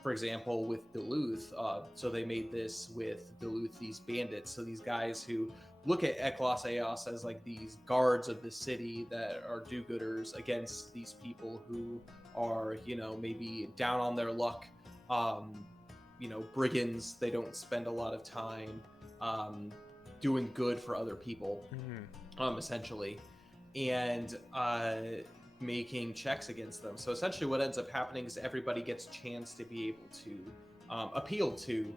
For example, with Duluth, so they made this with Duluth, these bandits. So these guys who look at Eklos Eos as like these guards of the city that are do-gooders against these people who are, maybe down on their luck, brigands. They don't spend a lot of time doing good for other people, essentially, and making checks against them. So essentially what ends up happening is everybody gets a chance to be able to appeal to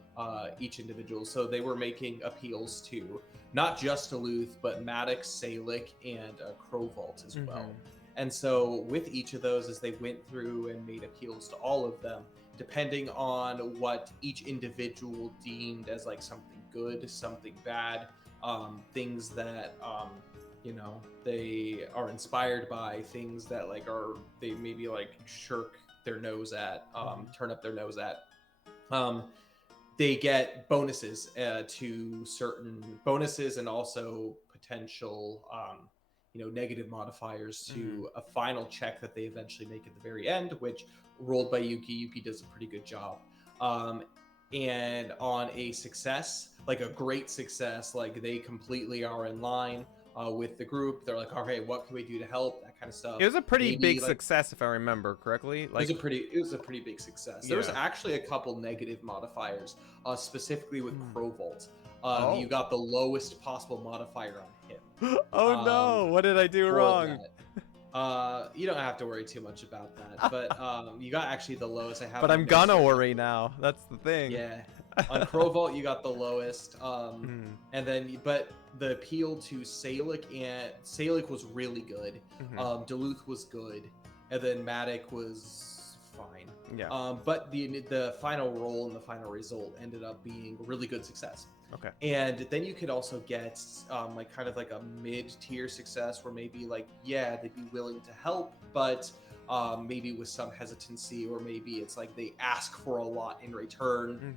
each individual. So they were making appeals to not just Duluth, but Maddox, Salic, and Crowvault as well. And so with each of those, as they went through and made appeals to all of them, depending on what each individual deemed as like something good, something bad, things that they are inspired by, things that like they maybe like shirk their nose at, turn up their nose at, they get bonuses to certain bonuses, and also potential negative modifiers to a final check that they eventually make at the very end, which rolled by Yuki. Yuki does a pretty good job. And on a success, like a great success, like they completely are in line with the group. They're like, okay, what can we do to help? That kind of stuff. It was a pretty big success, if I remember correctly. Like, it was a pretty big success. There was actually a couple negative modifiers, specifically with Crowvault. You got the lowest possible modifier on him. Oh no! What did I do wrong? You don't have to worry too much about that, but you got actually the lowest. But I'm gonna worry now. That's the thing. Yeah. On Crowvault, you got the lowest, and then but the appeal to Salic was really good. Duluth was good, and then Maddox was fine. Yeah. But the final roll and the final result ended up being a really good success. Okay. And then you could also get like kind of like a mid-tier success, where maybe like they'd be willing to help, but maybe with some hesitancy, or maybe it's like they ask for a lot in return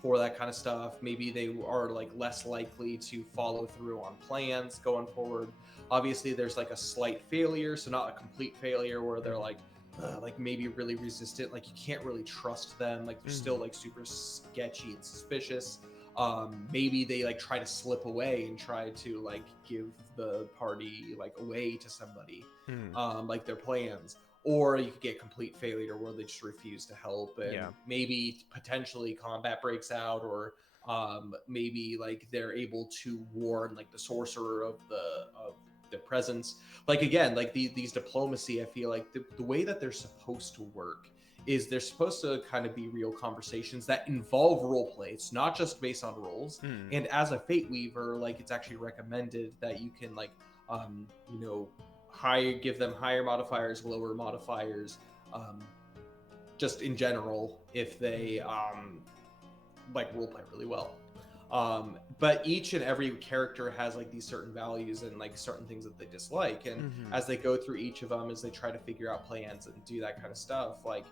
for that kind of stuff. Maybe they are like less likely to follow through on plans going forward. Obviously there's like a slight failure, so not a complete failure where they're like maybe really resistant, like you can't really trust them, like they're still like super sketchy and suspicious. Maybe they like try to slip away and try to like give the party like away to somebody, like their plans. Or you could get complete failure where they just refuse to help, and maybe potentially combat breaks out, or maybe like they're able to warn like the sorcerer of the presence. Like again, like these diplomacy, I feel like the way that they're supposed to work is they're supposed to kind of be real conversations that involve role play. It's not just based on roles. And as a Fate Weaver, like it's actually recommended that you can like give them higher modifiers, lower modifiers, just in general, if they like role play really well. But each and every character has like these certain values and like certain things that they dislike, and as they go through each of them, as they try to figure out plans and do that kind of stuff, like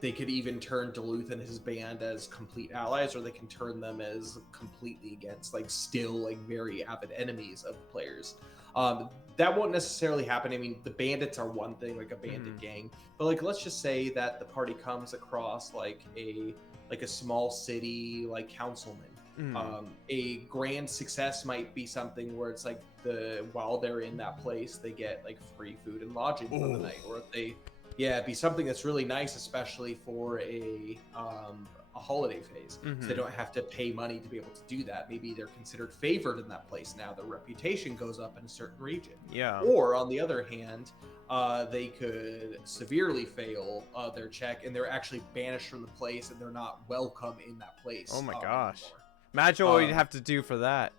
they could even turn Duluth and his band as complete allies, or they can turn them as completely against, like, still like very avid enemies of the players. That won't necessarily happen. I mean, the bandits are one thing, like a bandit gang, but like let's just say that the party comes across like a small city like councilman. A grand success might be something where it's like while they're in that place, they get like free food and lodging for the night, or if they it'd be something that's really nice, especially for a holiday phase. So they don't have to pay money to be able to do that. Maybe they're considered favored in that place now. Their reputation goes up in a certain region. Yeah. Or on the other hand, they could severely fail their check, and they're actually banished from the place, and they're not welcome in that place. Oh my gosh. Anymore. Imagine what we'd have to do for that.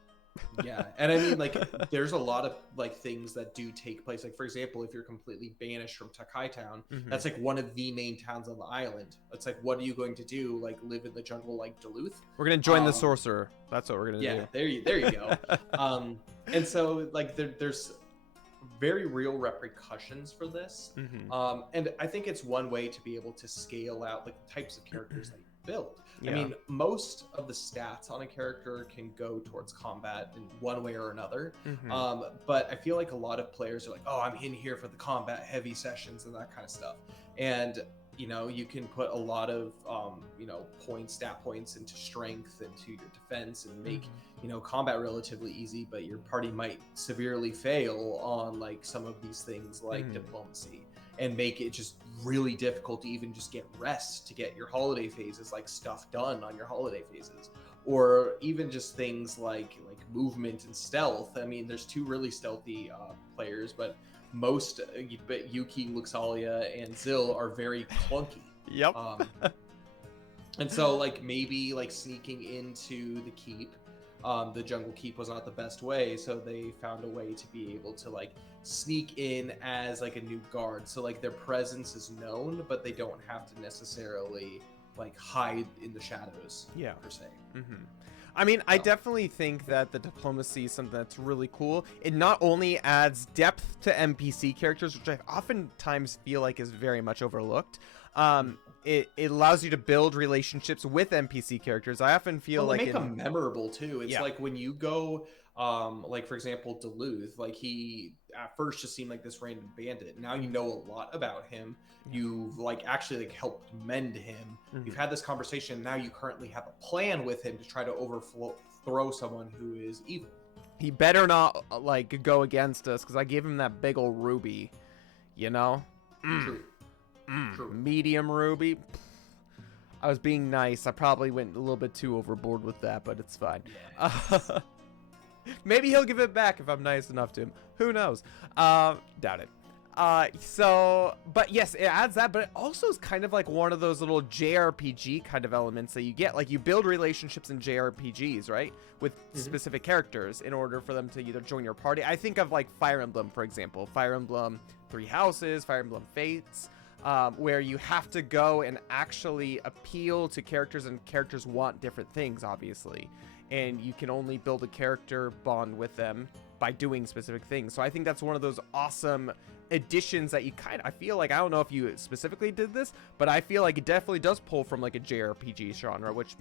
Yeah, and I mean, like, there's a lot of like things that do take place. Like, for example, if you're completely banished from Takai Town, that's like one of the main towns on the island. It's like, what are you going to do? Like, live in the jungle like Duluth? We're gonna join the sorcerer. That's what we're gonna do. Yeah, there you go. And so like there's very real repercussions for this. And I think it's one way to be able to scale out like the types of characters that you build. I mean, most of the stats on a character can go towards combat in one way or another. But I feel like a lot of players are like, oh, I'm in here for the combat heavy sessions and that kind of stuff. And, you know, you can put a lot of, stat points into strength, into your defense, and make, combat relatively easy, but your party might severely fail on like some of these things like diplomacy, and make it just really difficult to even just get rest, to get your holiday phases, like stuff done on your holiday phases, or even just things like movement and stealth. I mean, there's two really stealthy players, but Yuki, Luxalia, and Zil are very clunky. Yep. And so like maybe like sneaking into the keep, the jungle keep was not the best way, so they found a way to be able to like sneak in as like a new guard, so like their presence is known, but they don't have to necessarily like hide in the shadows, per se. I mean, I definitely think that the diplomacy is something that's really cool. It not only adds depth to NPC characters, which I oftentimes feel like is very much overlooked. It allows you to build relationships with NPC characters. I often feel like make them memorable too. It's like when you go, like for example, Duluth, like he at first just seemed like this random bandit. Now you know a lot about him. You've like actually like helped mend him. You've had this conversation. Now you currently have a plan with him to try to overthrow someone who is evil. He better not like go against us, because I gave him that big old ruby, you know. True. Medium ruby. I was being nice. I probably went a little bit too overboard with that, but it's fine. Maybe he'll give it back if I'm nice enough to him. Who knows? Doubt it. But yes, it adds that, but it also is kind of like one of those little JRPG kind of elements that you get. Like, you build relationships in JRPGs, right? With specific characters in order for them to either join your party. I think of like Fire Emblem, for example. Fire Emblem Three Houses, Fire Emblem Fates. Where you have to go and actually appeal to characters, and characters want different things, obviously, and you can only build a character bond with them by doing specific things. So I think that's one of those awesome additions that you I feel like, I don't know if you specifically did this, but I feel like it definitely does pull from like a JRPG genre, which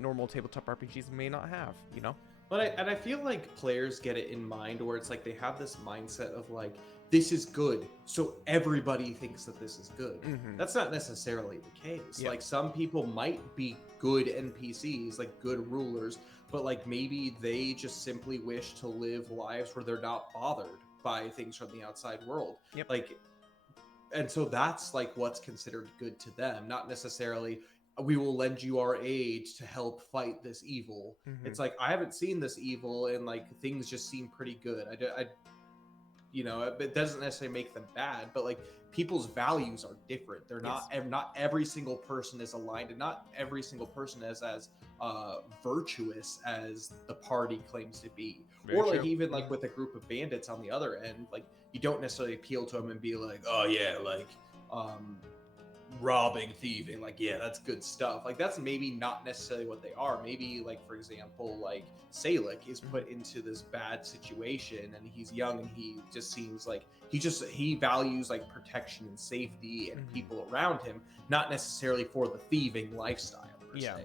normal tabletop RPGs may not have, you know? But I feel like players get it in mind, where it's like they have this mindset of like, this is good, so everybody thinks that this is good. That's not necessarily the case. Like, some people might be good NPCs, like good rulers, but like maybe they just simply wish to live lives where they're not bothered by things from the outside world. Like, and so that's like what's considered good to them, not necessarily we will lend you our aid to help fight this evil. It's like, I haven't seen this evil, and like things just seem pretty good. It doesn't necessarily make them bad, but like people's values are different. They're not every single person is aligned, and not every single person is as virtuous as the party claims to be. Very true. Like, even like with a group of bandits on the other end, like you don't necessarily appeal to them and be like, oh yeah, like robbing, thieving, like, yeah, that's good stuff. Like, that's maybe not necessarily what they are. Maybe, like, for example, like Salic is put into this bad situation, and he's young, and he just seems like he values like protection and safety and people around him, not necessarily for the thieving lifestyle per se.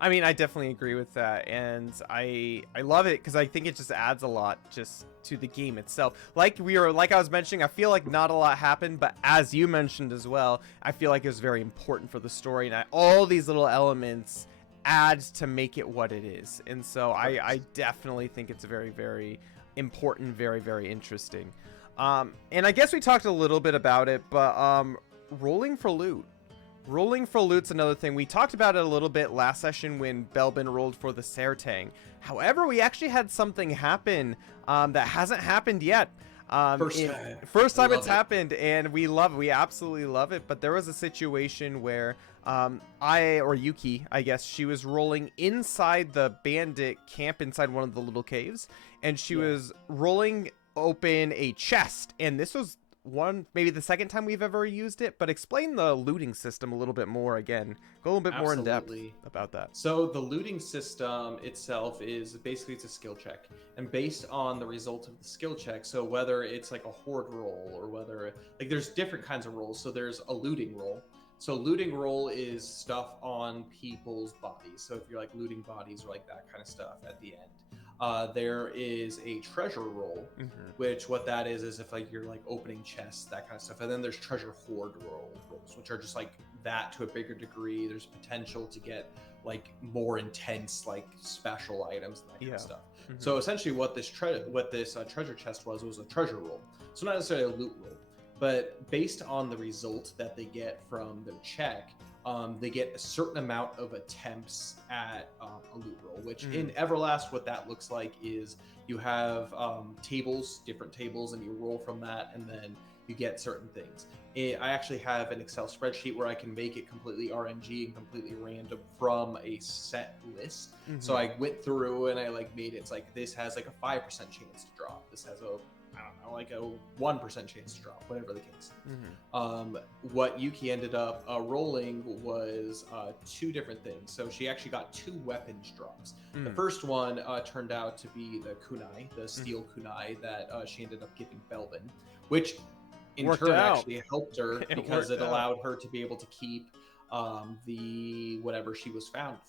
I mean, I definitely agree with that, and I love it because I think it just adds a lot just to the game itself. Like I was mentioning, I feel like not a lot happened, but as you mentioned as well, I feel like it was very important for the story, and all these little elements add to make it what it is. And so I definitely think it's very, very important, very, very interesting. And I guess we talked a little bit about it, but rolling for loot. Rolling for loot's another thing. We talked about it a little bit last session when Belbin rolled for the Sertang. However, we actually had something happen that hasn't happened yet. First time it's happened, and we absolutely love it. But there was a situation where Yuki, I guess, she was rolling inside the bandit camp inside one of the little caves, and she was rolling open a chest, and this was maybe the second time we've ever used it. But explain the looting system a little bit more again. Go a little bit more in depth about that. So the looting system itself is basically, it's a skill check, and based on the result of the skill check, so whether it's like a horde roll or whether like there's different kinds of rolls. So there's a looting roll. So looting roll is stuff on people's bodies. So if you're like looting bodies or like that kind of stuff at the end. There is a treasure roll, which what that is if like you're like opening chests, that kind of stuff. And then there's treasure hoard rolls, which are just like that to a bigger degree. There's potential to get like more intense like special items and that kind of stuff. So essentially what this treasure chest was a treasure roll. So not necessarily a loot roll, but based on the result that they get from their check, they get a certain amount of attempts at a loot roll, which in Everlast, what that looks like is you have different tables, and you roll from that, and then you get certain things. I actually have an Excel spreadsheet where I can make it completely RNG and completely random from a set list. So I went through and I like made it. It's like this has like a 5% chance to drop. This has like a 1% chance to drop, whatever the case. What Yuki ended up rolling was two different things. So she actually got 2 weapons drops. The first one turned out to be the kunai, the steel kunai that she ended up giving Belbin, which in turn actually helped her because it allowed her to be able to keep whatever she found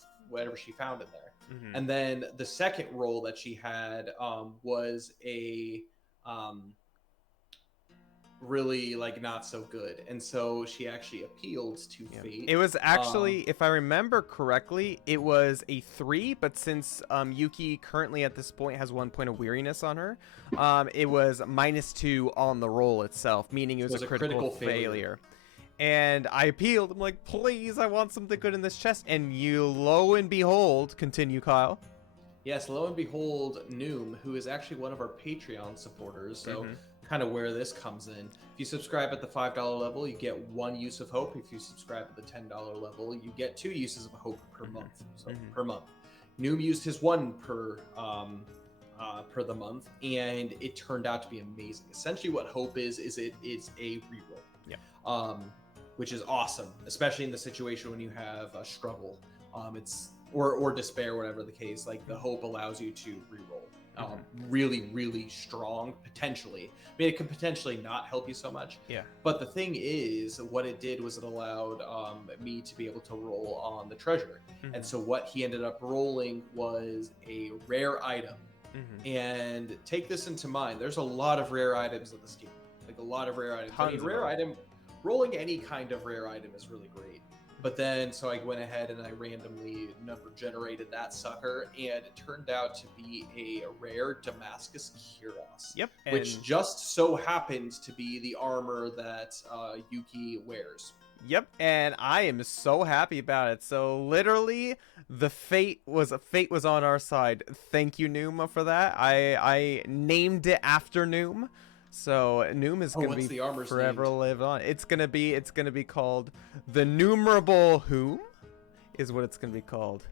in there. And then the second roll that she had was a really like not so good, and so she actually appealed to fate. It was actually, if I remember correctly, it was a 3, but since Yuki currently at this point has 1 point of weariness on her, it was -2 on the roll itself, meaning it was a critical failure. And I appealed. I'm like, please, I want something good in this chest. And you, lo and behold, continue, Kyle. Yes, lo and behold, Noom, who is actually one of our Patreon supporters, so kind of where this comes in. If you subscribe at the $5 level, you get 1 use of hope. If you subscribe at the $10 level, you get 2 uses of hope per month. So per month. Noom used his 1 per the month, and it turned out to be amazing. Essentially what hope is it is a reroll. Which is awesome, especially in the situation when you have a struggle. It's or despair, whatever the case. Like the hope allows you to reroll. Really, really strong, potentially. I mean, it could potentially not help you so much. But the thing is, what it did was it allowed me to be able to roll on the treasure. And so what he ended up rolling was a rare item. And take this into mind. There's a lot of rare items in this game. Like a lot of rare items. I mean, rolling any kind of rare item is really great. But then, so I went ahead and I randomly number generated that sucker, and it turned out to be a rare Damascus Cuirass. Which just so happens to be the armor that Yuki wears. And I am so happy about it. So literally, the fate was on our side. Thank you, Noom, for that. I named it after Noom. So Noom is going to be forever live on. It's gonna be called the Numerable Whom, is what it's gonna be called.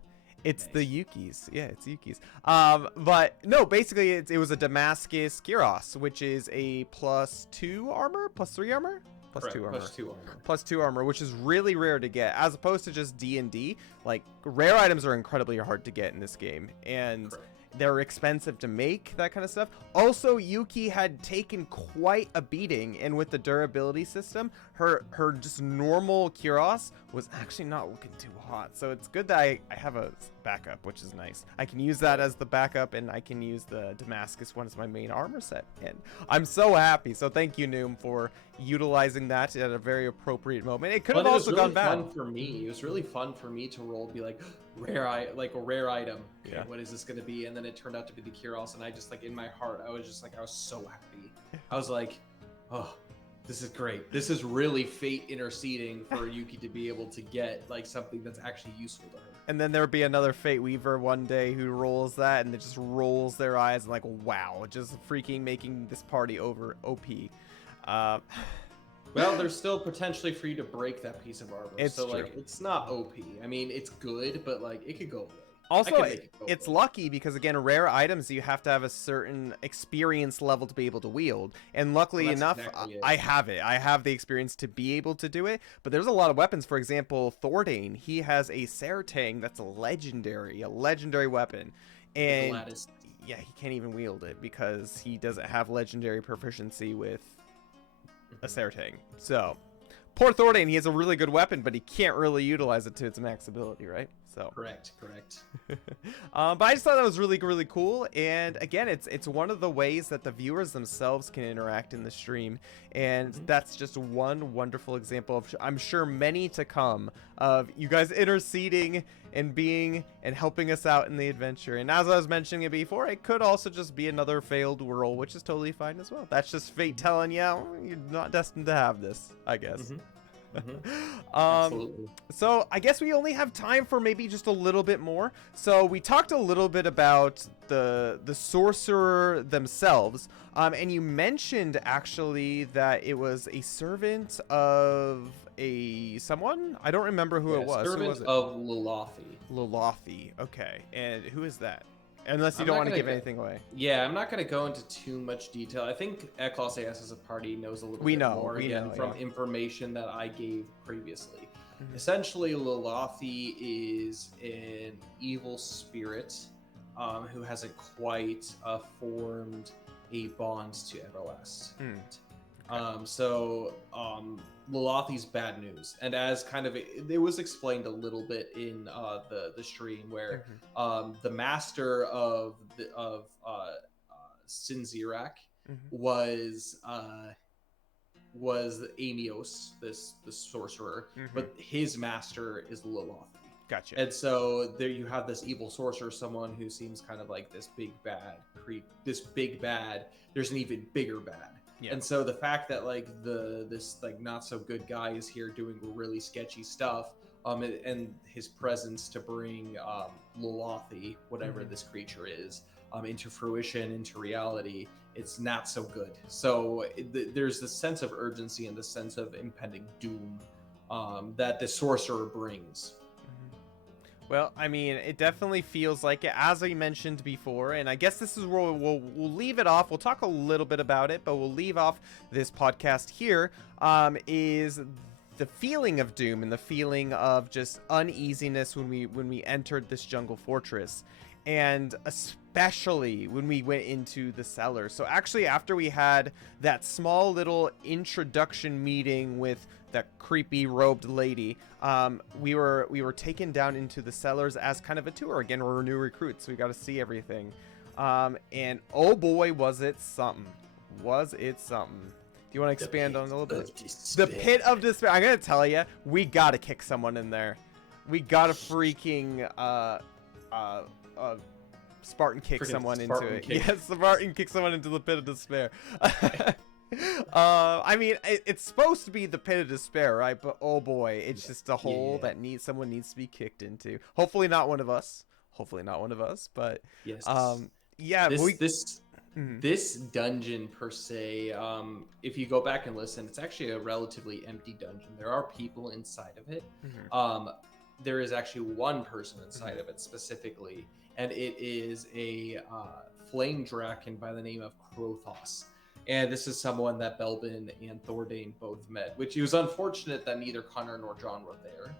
It's Nice. the Yukis. Yeah, it's Yukis. But no, basically it was a Damascus Gyros, which is a +2 armor, +3 armor, Correct. +2 armor. +2 armor. +2 armor, which is really rare to get, as opposed to just D&D. Like, rare items are incredibly hard to get in this game, and Correct. they're expensive to make, that kind of stuff. Also, Yuki had taken quite a beating, and with the durability system, her just normal Kyros was actually not looking too hot. So it's good that I have a backup, which is nice. I can use that as the backup, and I can use the Damascus one as my main armor set. And I'm so happy. So thank you, Noom, for utilizing that at a very appropriate moment. It could have also gone bad. Fun for me. It was really fun for me to roll, be like, like a rare item. Okay, Yeah. what is this going to be? And then it turned out to be the Kyros, and I just, like, in my heart, I was so happy. I was like, oh, this is great. This is really fate interceding for Yuki to be able to get, like, something that's actually useful to her. And then there would be another Fate Weaver one day who rolls that, and it just rolls their eyes and like, wow, just freaking making this party over OP. Well, there's still potentially for you to break that piece of armor. It's so, true. like, it's not OP. I mean, it's good, but, like, it could go away. Also, make it go it's away. lucky because, again, rare items, you have to have a certain experience level to be able to wield. And luckily Well, that's enough, exactly it. I have it. I have the experience to be able to do it. But there's a lot of weapons. For example, Dane, he has a Saratang that's a legendary weapon. And Gladys. yeah, he can't even wield it because he doesn't have legendary proficiency with a Saratang. So, poor Dane, he has a really good weapon, but he can't really utilize it to its max ability, right? So Correct. but I just thought that was really, really cool. And again, it's one of the ways that the viewers themselves can interact in the stream. And that's just one wonderful example of, I'm sure, many to come of you guys interceding and being and helping us out in the adventure. And as I was mentioning it before, it could also just be another failed roll, which is totally fine as well. That's just fate telling you, you're not destined to have this, I guess. Absolutely. So I guess we only have time for maybe just a little bit more. So we talked a little bit about the sorcerer themselves, and you mentioned actually that it was a servant of someone. I don't remember who it was. Who Servant was it? of Lulathi. Lulathi. Okay, and who is that? Unless you I'm don't not want to gonna give anything away. Yeah, I'm not going to go into too much detail. I think Eklos AS as a party knows a little We bit know, more we again know, from yeah. information that I gave previously. Mhm. Essentially, Lulathi is an evil spirit who hasn't quite formed a bond to Everlast. Lulathi's bad news, and as kind of it was explained a little bit in the stream where the master of Sinzirak was Amios, this sorcerer, but his master is Lulathi. Gotcha. And so there you have this evil sorcerer, someone who seems kind of like this big bad creep, this big bad. There's an even bigger bad. Yeah. And so the fact that like this like not so good guy is here doing really sketchy stuff, and his presence to bring Lulathi, whatever this creature is, into fruition, into reality, it's not so good. So there's this sense of urgency and the sense of impending doom that the sorcerer brings. Well, I mean, it definitely feels like it, as I mentioned before, and I guess this is where we'll leave it off. We'll talk a little bit about it, but we'll leave off this podcast here, is the feeling of doom and the feeling of just uneasiness when we entered this jungle fortress, and especially when we went into the cellar. So actually, after we had that small little introduction meeting with that creepy robed lady, we were taken down into the cellars as kind of a tour. Again, we're new recruits, so we got to see everything. And oh boy, was it something. Do you want to expand on it a little bit? The pit of despair. I'm gonna tell you, we gotta kick someone in there. We gotta freaking Spartan kick someone into it. Yes, Spartan kick someone into the pit of despair. I mean, it's supposed to be the pit of despair, right? But oh boy, it's just a hole that someone needs to be kicked into. Hopefully not one of us. But yes. Yeah. This dungeon per se, if you go back and listen, it's actually a relatively empty dungeon. There are people inside of it. there is actually one person inside of it specifically, and it is a flame draken by the name of Krothos. And this is someone that Belbin and Thordane both met, which it was unfortunate that neither Connor nor John were there.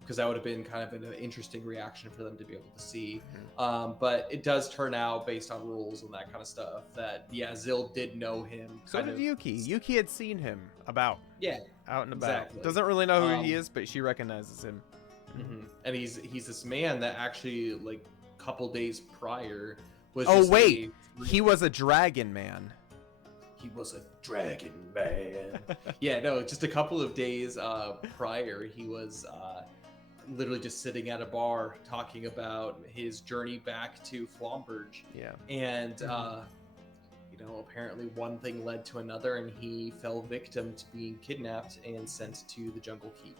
Because that would have been kind of an interesting reaction for them to be able to see. But it does turn out, based on rules and that kind of stuff, that Zill did know him. So did Yuki. Yuki had seen him out and about. Exactly. Doesn't really know who he is, but she recognizes him. And he's this man that actually, like, a couple days prior was. He was a dragon man. He was a dragon man. Yeah, no, just a couple of days prior, he was literally just sitting at a bar talking about his journey back to Flomberge. Yeah. And, apparently one thing led to another, and he fell victim to being kidnapped and sent to the Jungle Keep.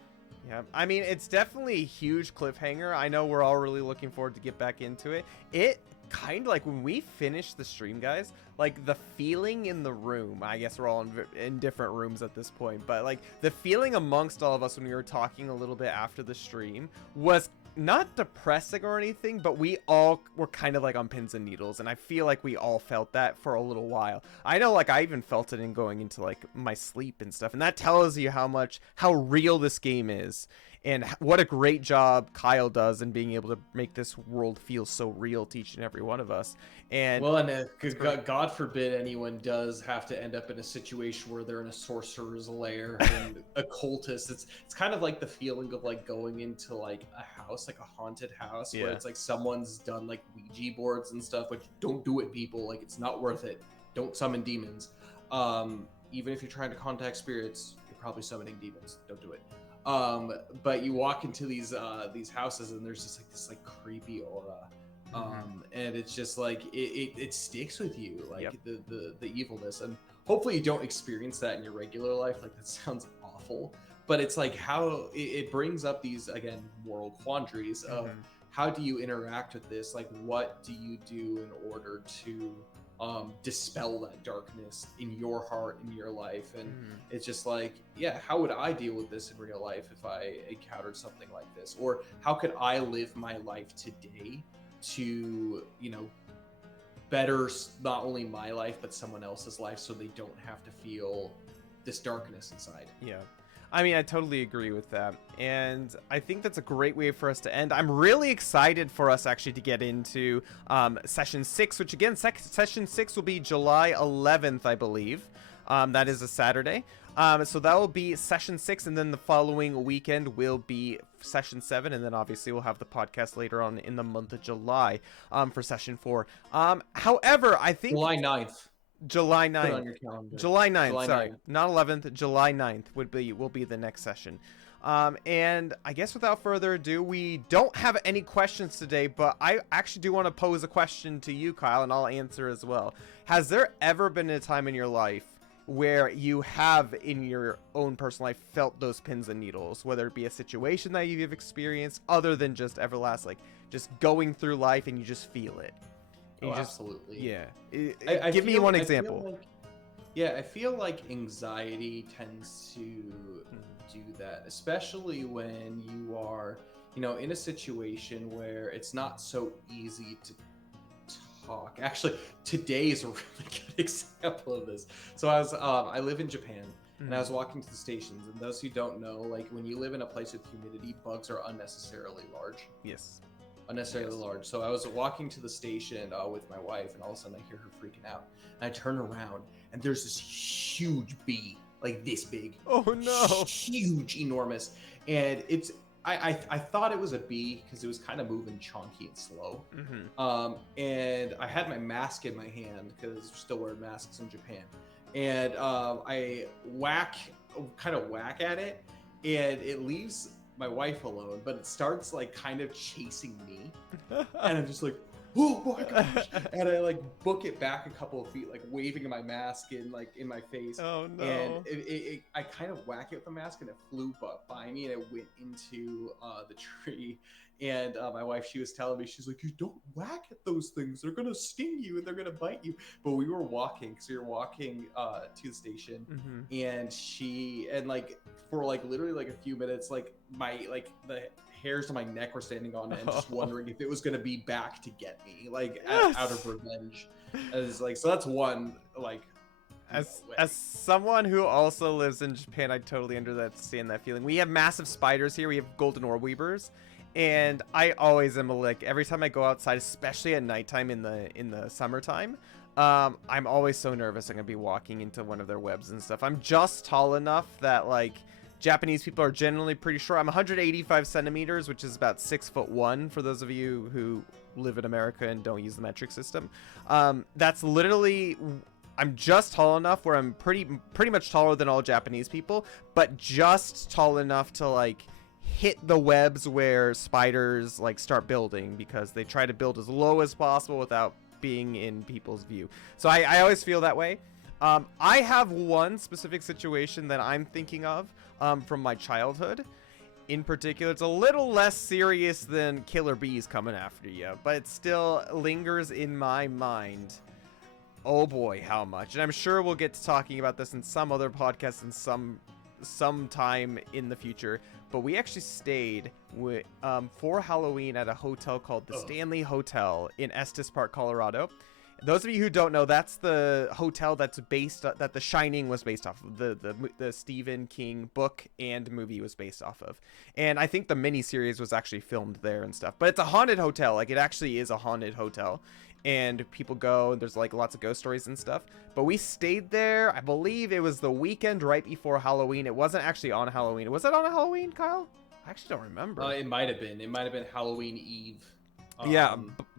Yeah, I mean, it's definitely a huge cliffhanger. I know we're all really looking forward to get back into it. It kind of like when we finish the stream, guys, like the feeling in the room, I guess we're all in different rooms at this point, but like the feeling amongst all of us when we were talking a little bit after the stream was not depressing or anything, but we all were kind of like on pins and needles, and I feel like we all felt that for a little while. I know, like, I even felt it in going into like my sleep and stuff, and that tells you how real this game is. And what a great job Kyle does in being able to make this world feel so real to each and every one of us. And because God forbid anyone does have to end up in a situation where they're in a sorcerer's lair and a cultist. It's kind of like the feeling of like going into like a house, like a haunted house, where it's like someone's done like Ouija boards and stuff. Which don't do it, people. Like, it's not worth it. Don't summon demons. Even if you're trying to contact spirits, you're probably summoning demons. Don't do it. But you walk into these houses, and there's just like this like creepy aura, and it's just like it sticks with you, like the evilness. And hopefully you don't experience that in your regular life. Like, that sounds awful, but it's like how it brings up these, again, moral quandaries of how do you interact with this? Like, what do you do in order to dispel that darkness in your heart, in your life? And it's just like, how would I deal with this in real life if I encountered something like this? Or how could I live my life today to, better not only my life, but someone else's life, so they don't have to feel this darkness inside? Yeah. I mean, I totally agree with that. And I think that's a great way for us to end. I'm really excited for us actually to get into Session 6, which again, Session 6 will be July 11th, I believe. That is a Saturday. So that will be Session 6, and then the following weekend will be Session 7, and then obviously we'll have the podcast later on in the month of July for Session 4. However, I think... July 9th. July 9th. Put it on your calendar. July 9th, July sorry. 9th. Not 11th, July 9th will be the next session. And I guess without further ado, we don't have any questions today, but I actually do want to pose a question to you, Kyle, and I'll answer as well. Has there ever been a time in your life where you have, in your own personal life, felt those pins and needles, whether it be a situation that you've experienced other than just Everlast, like just going through life and you just feel it? Absolutely. Yeah. Give me one example. I feel like anxiety tends to do that, especially when you are, in a situation where it's not so easy to talk. Actually, today is a really good example of this. So I live in Japan, and I was walking to the stations, and those who don't know, like, when you live in a place with humidity, bugs are unnecessarily large. Yes. Unnecessarily large. So I was walking to the station with my wife, and all of a sudden I hear her freaking out. And I turn around, and there's this huge bee, like this big. Oh no! Huge, enormous. And I thought it was a bee because it was kind of moving chonky and slow. And I had my mask in my hand because we're still wearing masks in Japan. And I kind of whack at it, and it leaves my wife alone, but it starts like kind of chasing me. And I'm just like, oh my gosh, and I like book it back a couple of feet, like waving my mask in my face. Oh And no. I kind of whack it with the mask, and it flew by me, and it went into the tree. And my wife, she was telling me, she's like, you don't whack at those things, they're gonna sting you and they're gonna bite you. But we were walking, because we were walking to the station, and like for like literally like a few minutes, like the hairs on my neck were standing on it, and just wondering if it was gonna be back to get me, like out of revenge. As like, so that's one like. As someone who also lives in Japan, I totally understand that feeling. We have massive spiders here. We have golden orb weavers, and I always am like, every time I go outside, especially at nighttime in the summertime, I'm always so nervous I'm gonna be walking into one of their webs and stuff. I'm just tall enough that like Japanese people are generally pretty short. I'm 185 centimeters, which is about 6'1" for those of you who live in America and don't use the metric system. That's literally, I'm just tall enough where I'm pretty much taller than all Japanese people, but just tall enough to like hit the webs where spiders like start building, because they try to build as low as possible without being in people's view. So I always feel that way. I have one specific situation that I'm thinking of from my childhood. In particular, it's a little less serious than killer bees coming after you, but it still lingers in my mind. Oh boy, how much. And I'm sure we'll get to talking about this in some other podcast in some time in the future. But we actually stayed for Halloween at a hotel called the Stanley Hotel in Estes Park, Colorado. Those of you who don't know, that's the hotel that The Shining was based off of. The Stephen King book and movie was based off of. And I think the miniseries was actually filmed there and stuff. But it's a haunted hotel. Like, it actually is a haunted hotel. And people go, and there's like lots of ghost stories and stuff. But we stayed there. I believe it was the weekend right before Halloween. It wasn't actually on Halloween. Was it on Halloween, Kyle? I actually don't remember. It might have been. It might have been Halloween Eve. Yeah,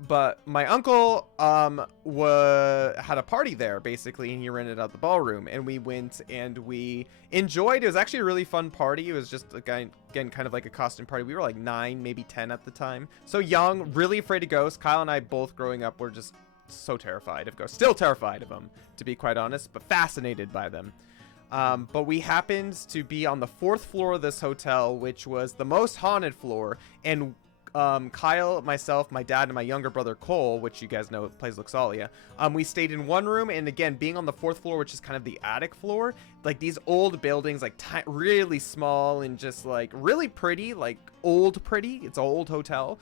but my uncle had a party there basically, and he rented out the ballroom, and we went and we enjoyed. It was actually a really fun party. It was just again kind of like a costume party. We were like 9, maybe 10 at the time, so young, really afraid of ghosts. Kyle and I both growing up were just so terrified of ghosts, still terrified of them, to be quite honest, but fascinated by them. But we happened to be on the 4th floor of this hotel, which was the most haunted floor, and Kyle, myself, my dad, and my younger brother Cole, which you guys know plays Luxalia, we stayed in one room. And again, being on the 4th floor, which is kind of the attic floor, like these old buildings, like really small and just like really pretty, like old pretty. It's an old hotel,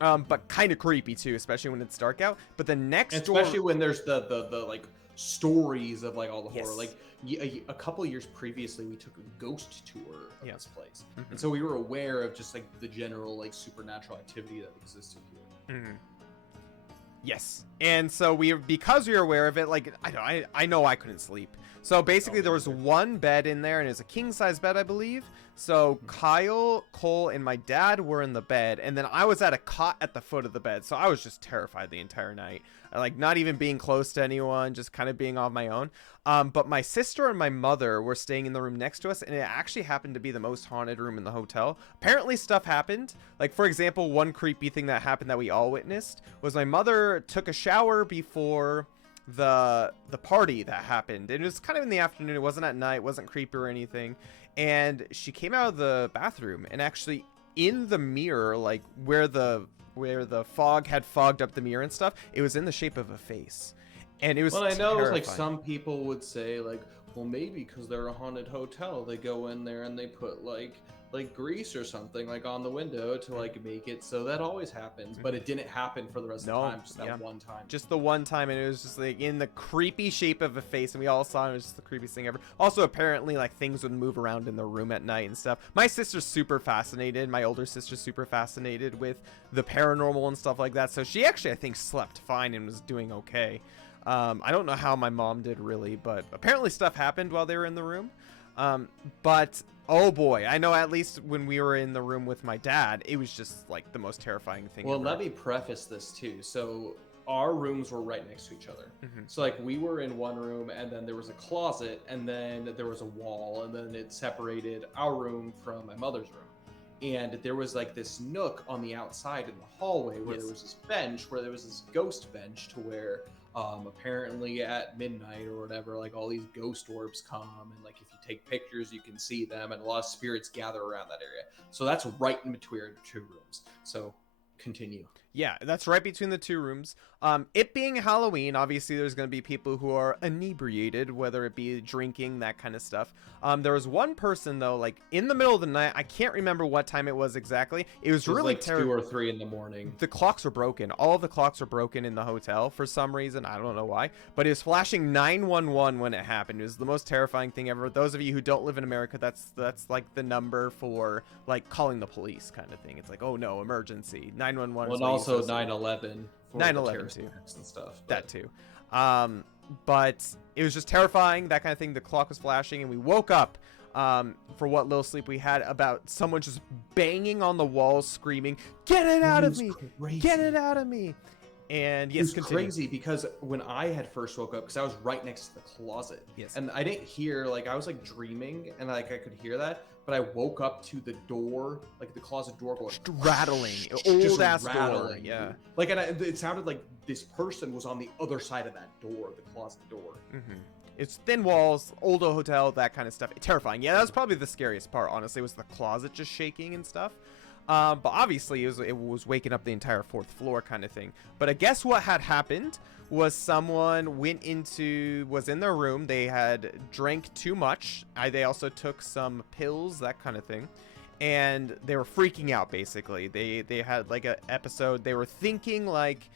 but kind of creepy too, especially when it's dark out. But the next door, especially when there's the like stories of like all the horror. Like a couple of years previously, we took a ghost tour of this place, and so we were aware of just like the general like supernatural activity that existed here. Yes, and so because we were aware of it, like I know I couldn't sleep. So basically, there was one bed in there, and it's a king size bed, I believe. So Kyle, Cole, and my dad were in the bed, and then I was at a cot at the foot of the bed. So I was just terrified the entire night, like not even being close to anyone, just kind of being on my own. But my sister and my mother were staying in the room next to us, and it actually happened to be the most haunted room in the hotel. Apparently stuff happened. Like, for example, one creepy thing that happened that we all witnessed was my mother took a shower before the party that happened. And it was kind of in the afternoon. It wasn't at night. It wasn't creepy or anything. And she came out of the bathroom, and actually in the mirror, like where the fog had fogged up the mirror and stuff, it was in the shape of a face. And it was I know, terrifying. like some people would say like, well, maybe because they're a haunted hotel, they go in there and they put like grease or something like on the window to like make it so that always happens. But it didn't happen for the rest of the time, just that one time. Just the one time, and it was just like in the creepy shape of a face, and we all saw it. It was just the creepiest thing ever. Also, apparently, like things would move around in the room at night and stuff. My sister's super fascinated. My older sister's super fascinated with the paranormal and stuff like that. So she actually, I think, slept fine and was doing okay. I don't know how my mom did really, but apparently stuff happened while they were in the room. But oh boy, I know at least when we were in the room with my dad, it was just like the most terrifying thing Well, ever. let me preface this too. So our rooms were right next to each other. So like we were in one room, and then there was a closet, and then there was a wall, and then it separated our room from my mother's room. and there was like this nook on the outside in the hallway where there was this bench, where there was this ghost bench to where apparently at midnight or whatever, like all these ghost orbs come, and like if you take pictures you can see them, and a lot of spirits gather around that area. So that's right in between the two rooms. So continue. Yeah, that's right between the two rooms. It being Halloween, obviously there's going to be people who are inebriated, whether it be drinking, that kind of stuff. There was one person, though, like in the middle of the night. I can't remember what time it was exactly. It was really like terrible. 2 or 3 in the morning. The clocks were broken. All of the clocks were broken in the hotel for some reason. I don't know why. But it was flashing 911 when it happened. It was the most terrifying thing ever. Those of you who don't live in America, that's like the number for like calling the police kind of thing. It's like, oh no, emergency. 911. Well, and also 9/11. 9/11 too. And stuff. That too. But it was just terrifying, that kind of thing. The clock was flashing, and we woke up for what little sleep we had about someone just banging on the walls, screaming, "Get it out of me! Crazy. Get it out of me!" And yes, it was crazy because when I had first woke up, because I was right next to the closet, and I didn't hear, like, I was like dreaming, and like I could hear that, but I woke up to the door, like the closet door going rattling, old ass door, yeah. Like, and it sounded like this person was on the other side of that door, the closet door. It's thin walls, old hotel, that kind of stuff. Terrifying. Yeah, that was probably the scariest part, honestly, was the closet just shaking and stuff. But obviously it was waking up the entire 4th floor kind of thing. But I guess what had happened was someone was in their room. They had drank too much. They also took some pills, that kind of thing. And they were freaking out, basically. They had like an episode. They were thinking like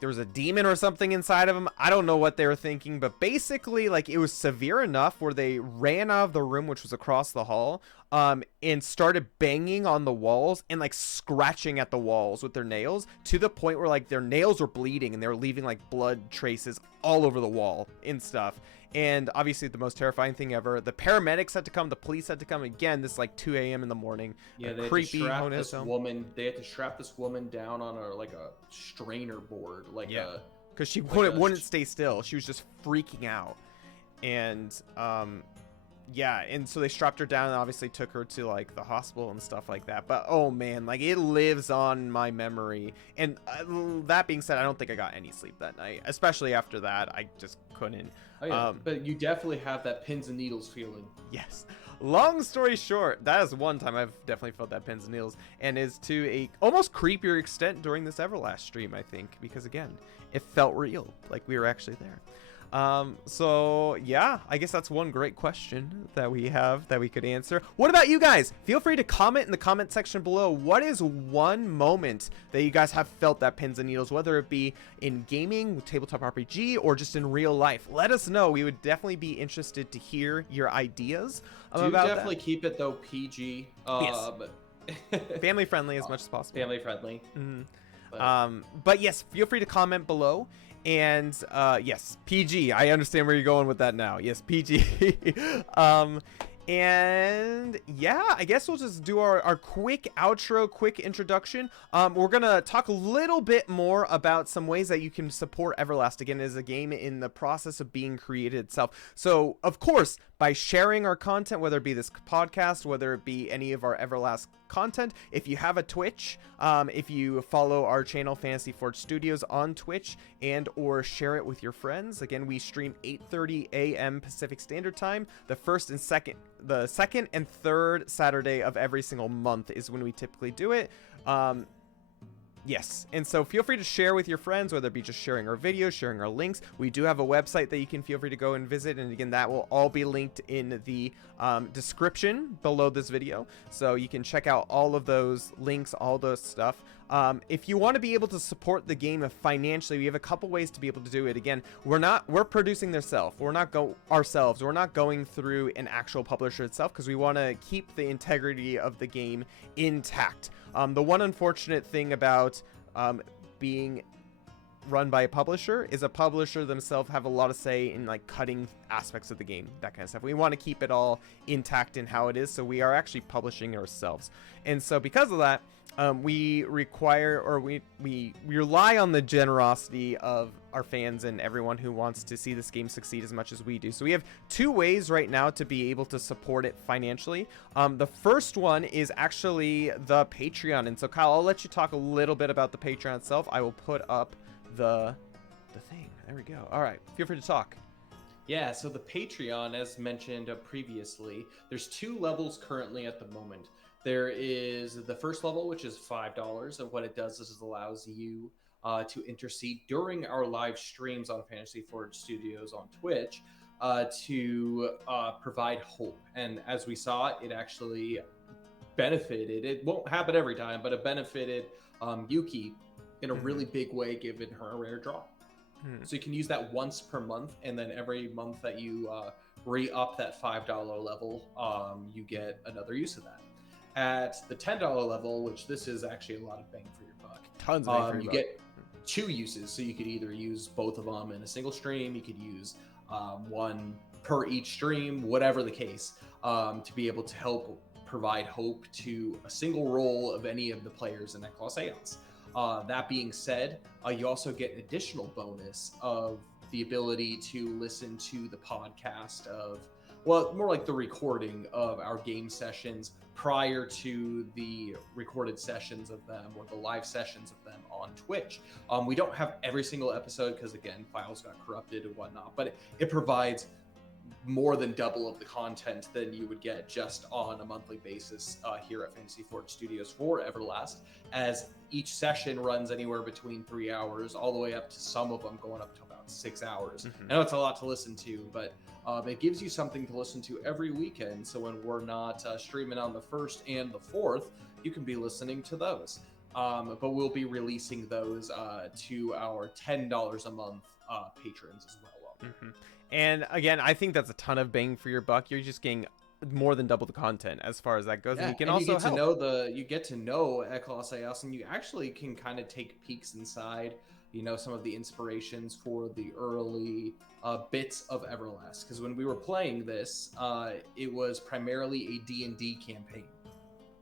there was a demon or something inside of them. I don't know what they were thinking, but basically, like, it was severe enough where they ran out of the room, which was across the hall, and started banging on the walls and like scratching at the walls with their nails, to the point where like their nails were bleeding and they were leaving like blood traces all over the wall and stuff. And obviously the most terrifying thing ever, the paramedics had to come, the police had to come. Again, this like 2 a.m. in the morning. Yeah, they creepy had to strap this woman down on a strainer board, like because she wouldn't stay still. She was just freaking out. And yeah, and so they strapped her down and obviously took her to like the hospital and stuff like that. But oh man, like, it lives on in my memory. And that being said, I don't think I got any sleep that night, especially after that. I just couldn't. Oh, yeah. But you definitely have that pins and needles feeling. Yes. Long story short, that is one time I've definitely felt that pins and needles, and is to a almost creepier extent during this Everlast stream, I think, because again, it felt real, like we were actually there. So yeah, I guess that's one great question that we have that we could answer. What about you guys? Feel free to comment in the comment section below. What is one moment that you guys have felt that pins and needles, whether it be in gaming, tabletop RPG, or just in real life? Let us know. We would definitely be interested to hear your ideas about that. Definitely keep it though PG. Yes. Family friendly as much as possible. Family friendly. But yes, feel free to comment below. And yes, PG. I understand where you're going with that now. Yes, PG. And yeah, I guess we'll just do our quick outro, quick introduction. We're gonna talk a little bit more about some ways that you can support Everlast. Again, it is a game in the process of being created itself. So of course, by sharing our content, whether it be this podcast, whether it be any of our Everlast content, if you have a Twitch, if you follow our channel Fantasy Forge Studios on Twitch, and or share it with your friends. Again, we stream 8:30 a.m. Pacific Standard Time. The second and third Saturday of every single month is when we typically do it. Yes, and so feel free to share with your friends, whether it be just sharing our videos, sharing our links. We do have a website that you can feel free to go and visit, and again, that will all be linked in the description below this video, so you can check out all of those links, all those stuff. If you want to be able to support the game financially, we have a couple ways to be able to do it. Again, we're producing ourselves. We're not going through an actual publisher itself, because we want to keep the integrity of the game intact. The one unfortunate thing about being run by a publisher is a publisher themselves have a lot of say in like cutting aspects of the game, that kind of stuff. We want to keep it all intact in how it is, so we are actually publishing ourselves. And so because of that, we rely on the generosity of our fans and everyone who wants to see this game succeed as much as we do. So we have 2 ways right now to be able to support it financially. The first one is actually the Patreon. And so Kyle, I'll let you talk a little bit about the Patreon itself. I will put up the thing. There we go. All right, feel free to talk. Yeah, so the Patreon, as mentioned previously, there's 2 levels currently at the moment. There is the first level, which is $5, and what it does is it allows you to intercede during our live streams on Fantasy Forge Studios on Twitch to provide hope. And as we saw, it actually benefited. It won't happen every time, but it benefited Yuki in a really big way, given her a rare draw. So you can use that once per month, and then every month that you re-up that $5 level, you get another use of that. At the $10 level, which this is actually a lot of bang for your buck, Tons of bang for your you buck. get 2 uses. So you could either use both of them in a single stream, you could use one per each stream, whatever the case, to be able to help provide hope to a single roll of any of the players in that Colosseums. That being said, you also get an additional bonus of the ability to listen to the podcast of, well, more like the recording of our game sessions prior to the recorded sessions of them, or the live sessions of them on Twitch. We don't have every single episode because, again, files got corrupted and whatnot, but it provides more than double of the content than you would get just on a monthly basis here at Fantasy Forge Studios for Everlast, as each session runs anywhere between 3 hours all the way up to some of them going up to about 6 hours. I know it's a lot to listen to, but it gives you something to listen to every weekend. So when we're not streaming on the 1st and the 4th, you can be listening to those. But we'll be releasing those to our $10 a month patrons as well. And again, I think that's a ton of bang for your buck. You're just getting more than double the content as far as that goes. Yeah, and you can and also you get to know Colosseums, and you actually can kind of take peeks inside, some of the inspirations for the early bits of Everlast. Because when we were playing this, it was primarily a D&D campaign.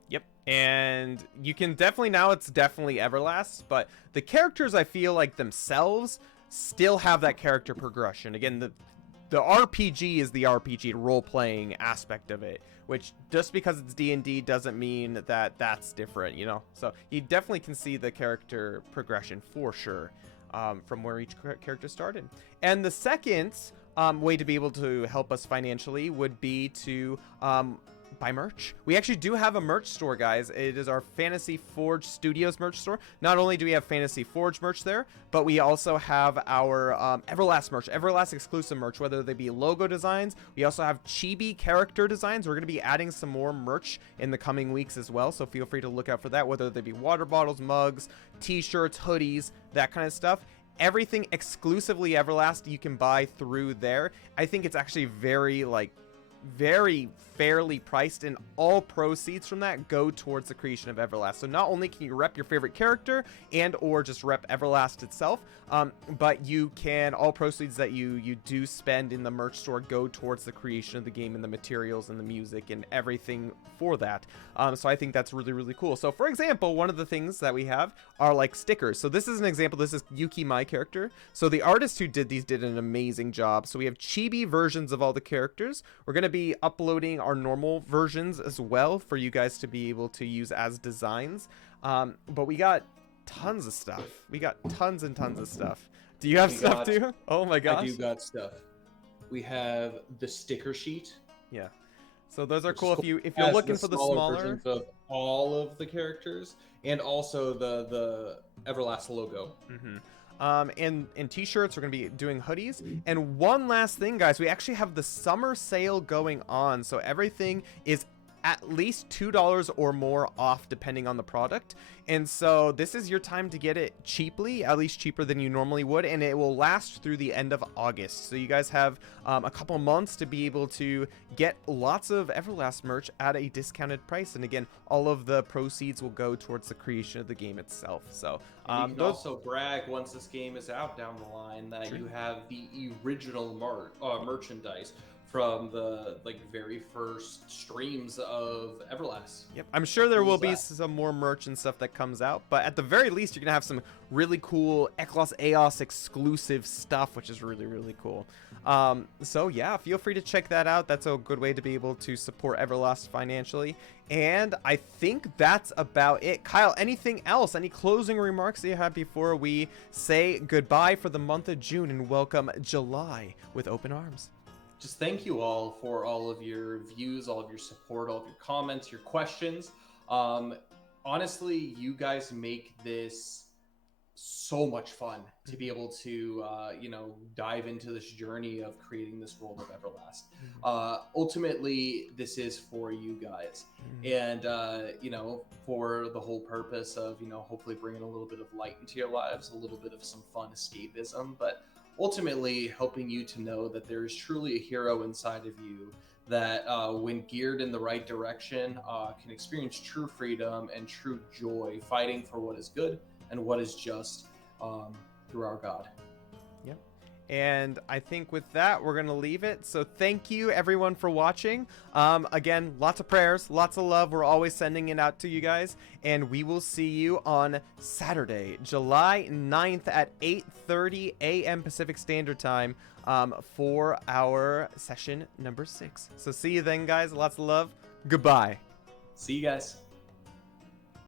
Yep. And you can definitely, now it's definitely Everlast, but the characters, I feel like themselves still have that character progression. Again, the RPG is the RPG role-playing aspect of it, which just because it's D&D doesn't mean that that's different, So you definitely can see the character progression for sure, from where each character started. And the second way to be able to help us financially would be to buy merch. We actually do have a merch store, guys. It is our Fantasy Forge Studios merch store. Not only do we have Fantasy Forge merch there, but we also have our Everlast merch, Everlast exclusive merch, whether they be logo designs. We also have chibi character designs. We're going to be adding some more merch in the coming weeks as well, so feel free to look out for that, whether they be water bottles, mugs, t-shirts, hoodies, that kind of stuff. Everything exclusively Everlast you can buy through there. I think it's actually very fairly priced, and all proceeds from that go towards the creation of Everlast. So not only can you rep your favorite character and or just rep Everlast itself, but you can, all proceeds that you do spend in the merch store go towards the creation of the game and the materials and the music and everything for that. So I think that's really, really cool. So for example, one of the things that we have are like stickers. So this is an example. This is Yuki, my character. So the artist who did these did an amazing job. So we have chibi versions of all the characters. We're going to be uploading our normal versions as well for you guys to be able to use as designs. But we got tons of stuff. We got tons and tons of stuff. Do you have stuff too? Oh my gosh. I do got stuff. We have the sticker sheet. Yeah. So those are cool if you're looking for the smaller versions of all of the characters, and also the Everlast logo. And t-shirts. We're gonna be doing hoodies. And one last thing, guys, we actually have the summer sale going on, so everything is at least $2 or more off depending on the product. And so this is your time to get it cheaply, at least cheaper than you normally would, and it will last through the end of August. So you guys have a couple months to be able to get lots of Everlast merch at a discounted price. And again, all of the proceeds will go towards the creation of the game itself. So you can also brag once this game is out down the line that you have the original merchandise from the very first streams of Everlast. Yep, I'm sure there will be some more merch and stuff that that comes out. But at the very least, you're going to have some really cool Eklos Eos exclusive stuff, which is really, really cool. So yeah, feel free to check that out. That's a good way to be able to support Everlast financially. And I think that's about it. Kyle, anything else? Any closing remarks that you have before we say goodbye for the month of June and welcome July with open arms? Just thank you all for all of your views, all of your support, all of your comments, your questions. Honestly, you guys make this so much fun to be able to, dive into this journey of creating this world of Everlast. Ultimately, this is for you guys. And, for the whole purpose of, hopefully bringing a little bit of light into your lives, a little bit of some fun escapism, but ultimately helping you to know that there is truly a hero inside of you that when geared in the right direction can experience true freedom and true joy fighting for what is good and what is just through our God. Yep. And I think with that, we're going to leave it. So thank you, everyone, for watching. Again, lots of prayers, lots of love. We're always sending it out to you guys. And we will see you on Saturday, July 9th at 8:30 a.m. Pacific Standard Time for our session number 6. So see you then, guys. Lots of love. Goodbye. See you guys.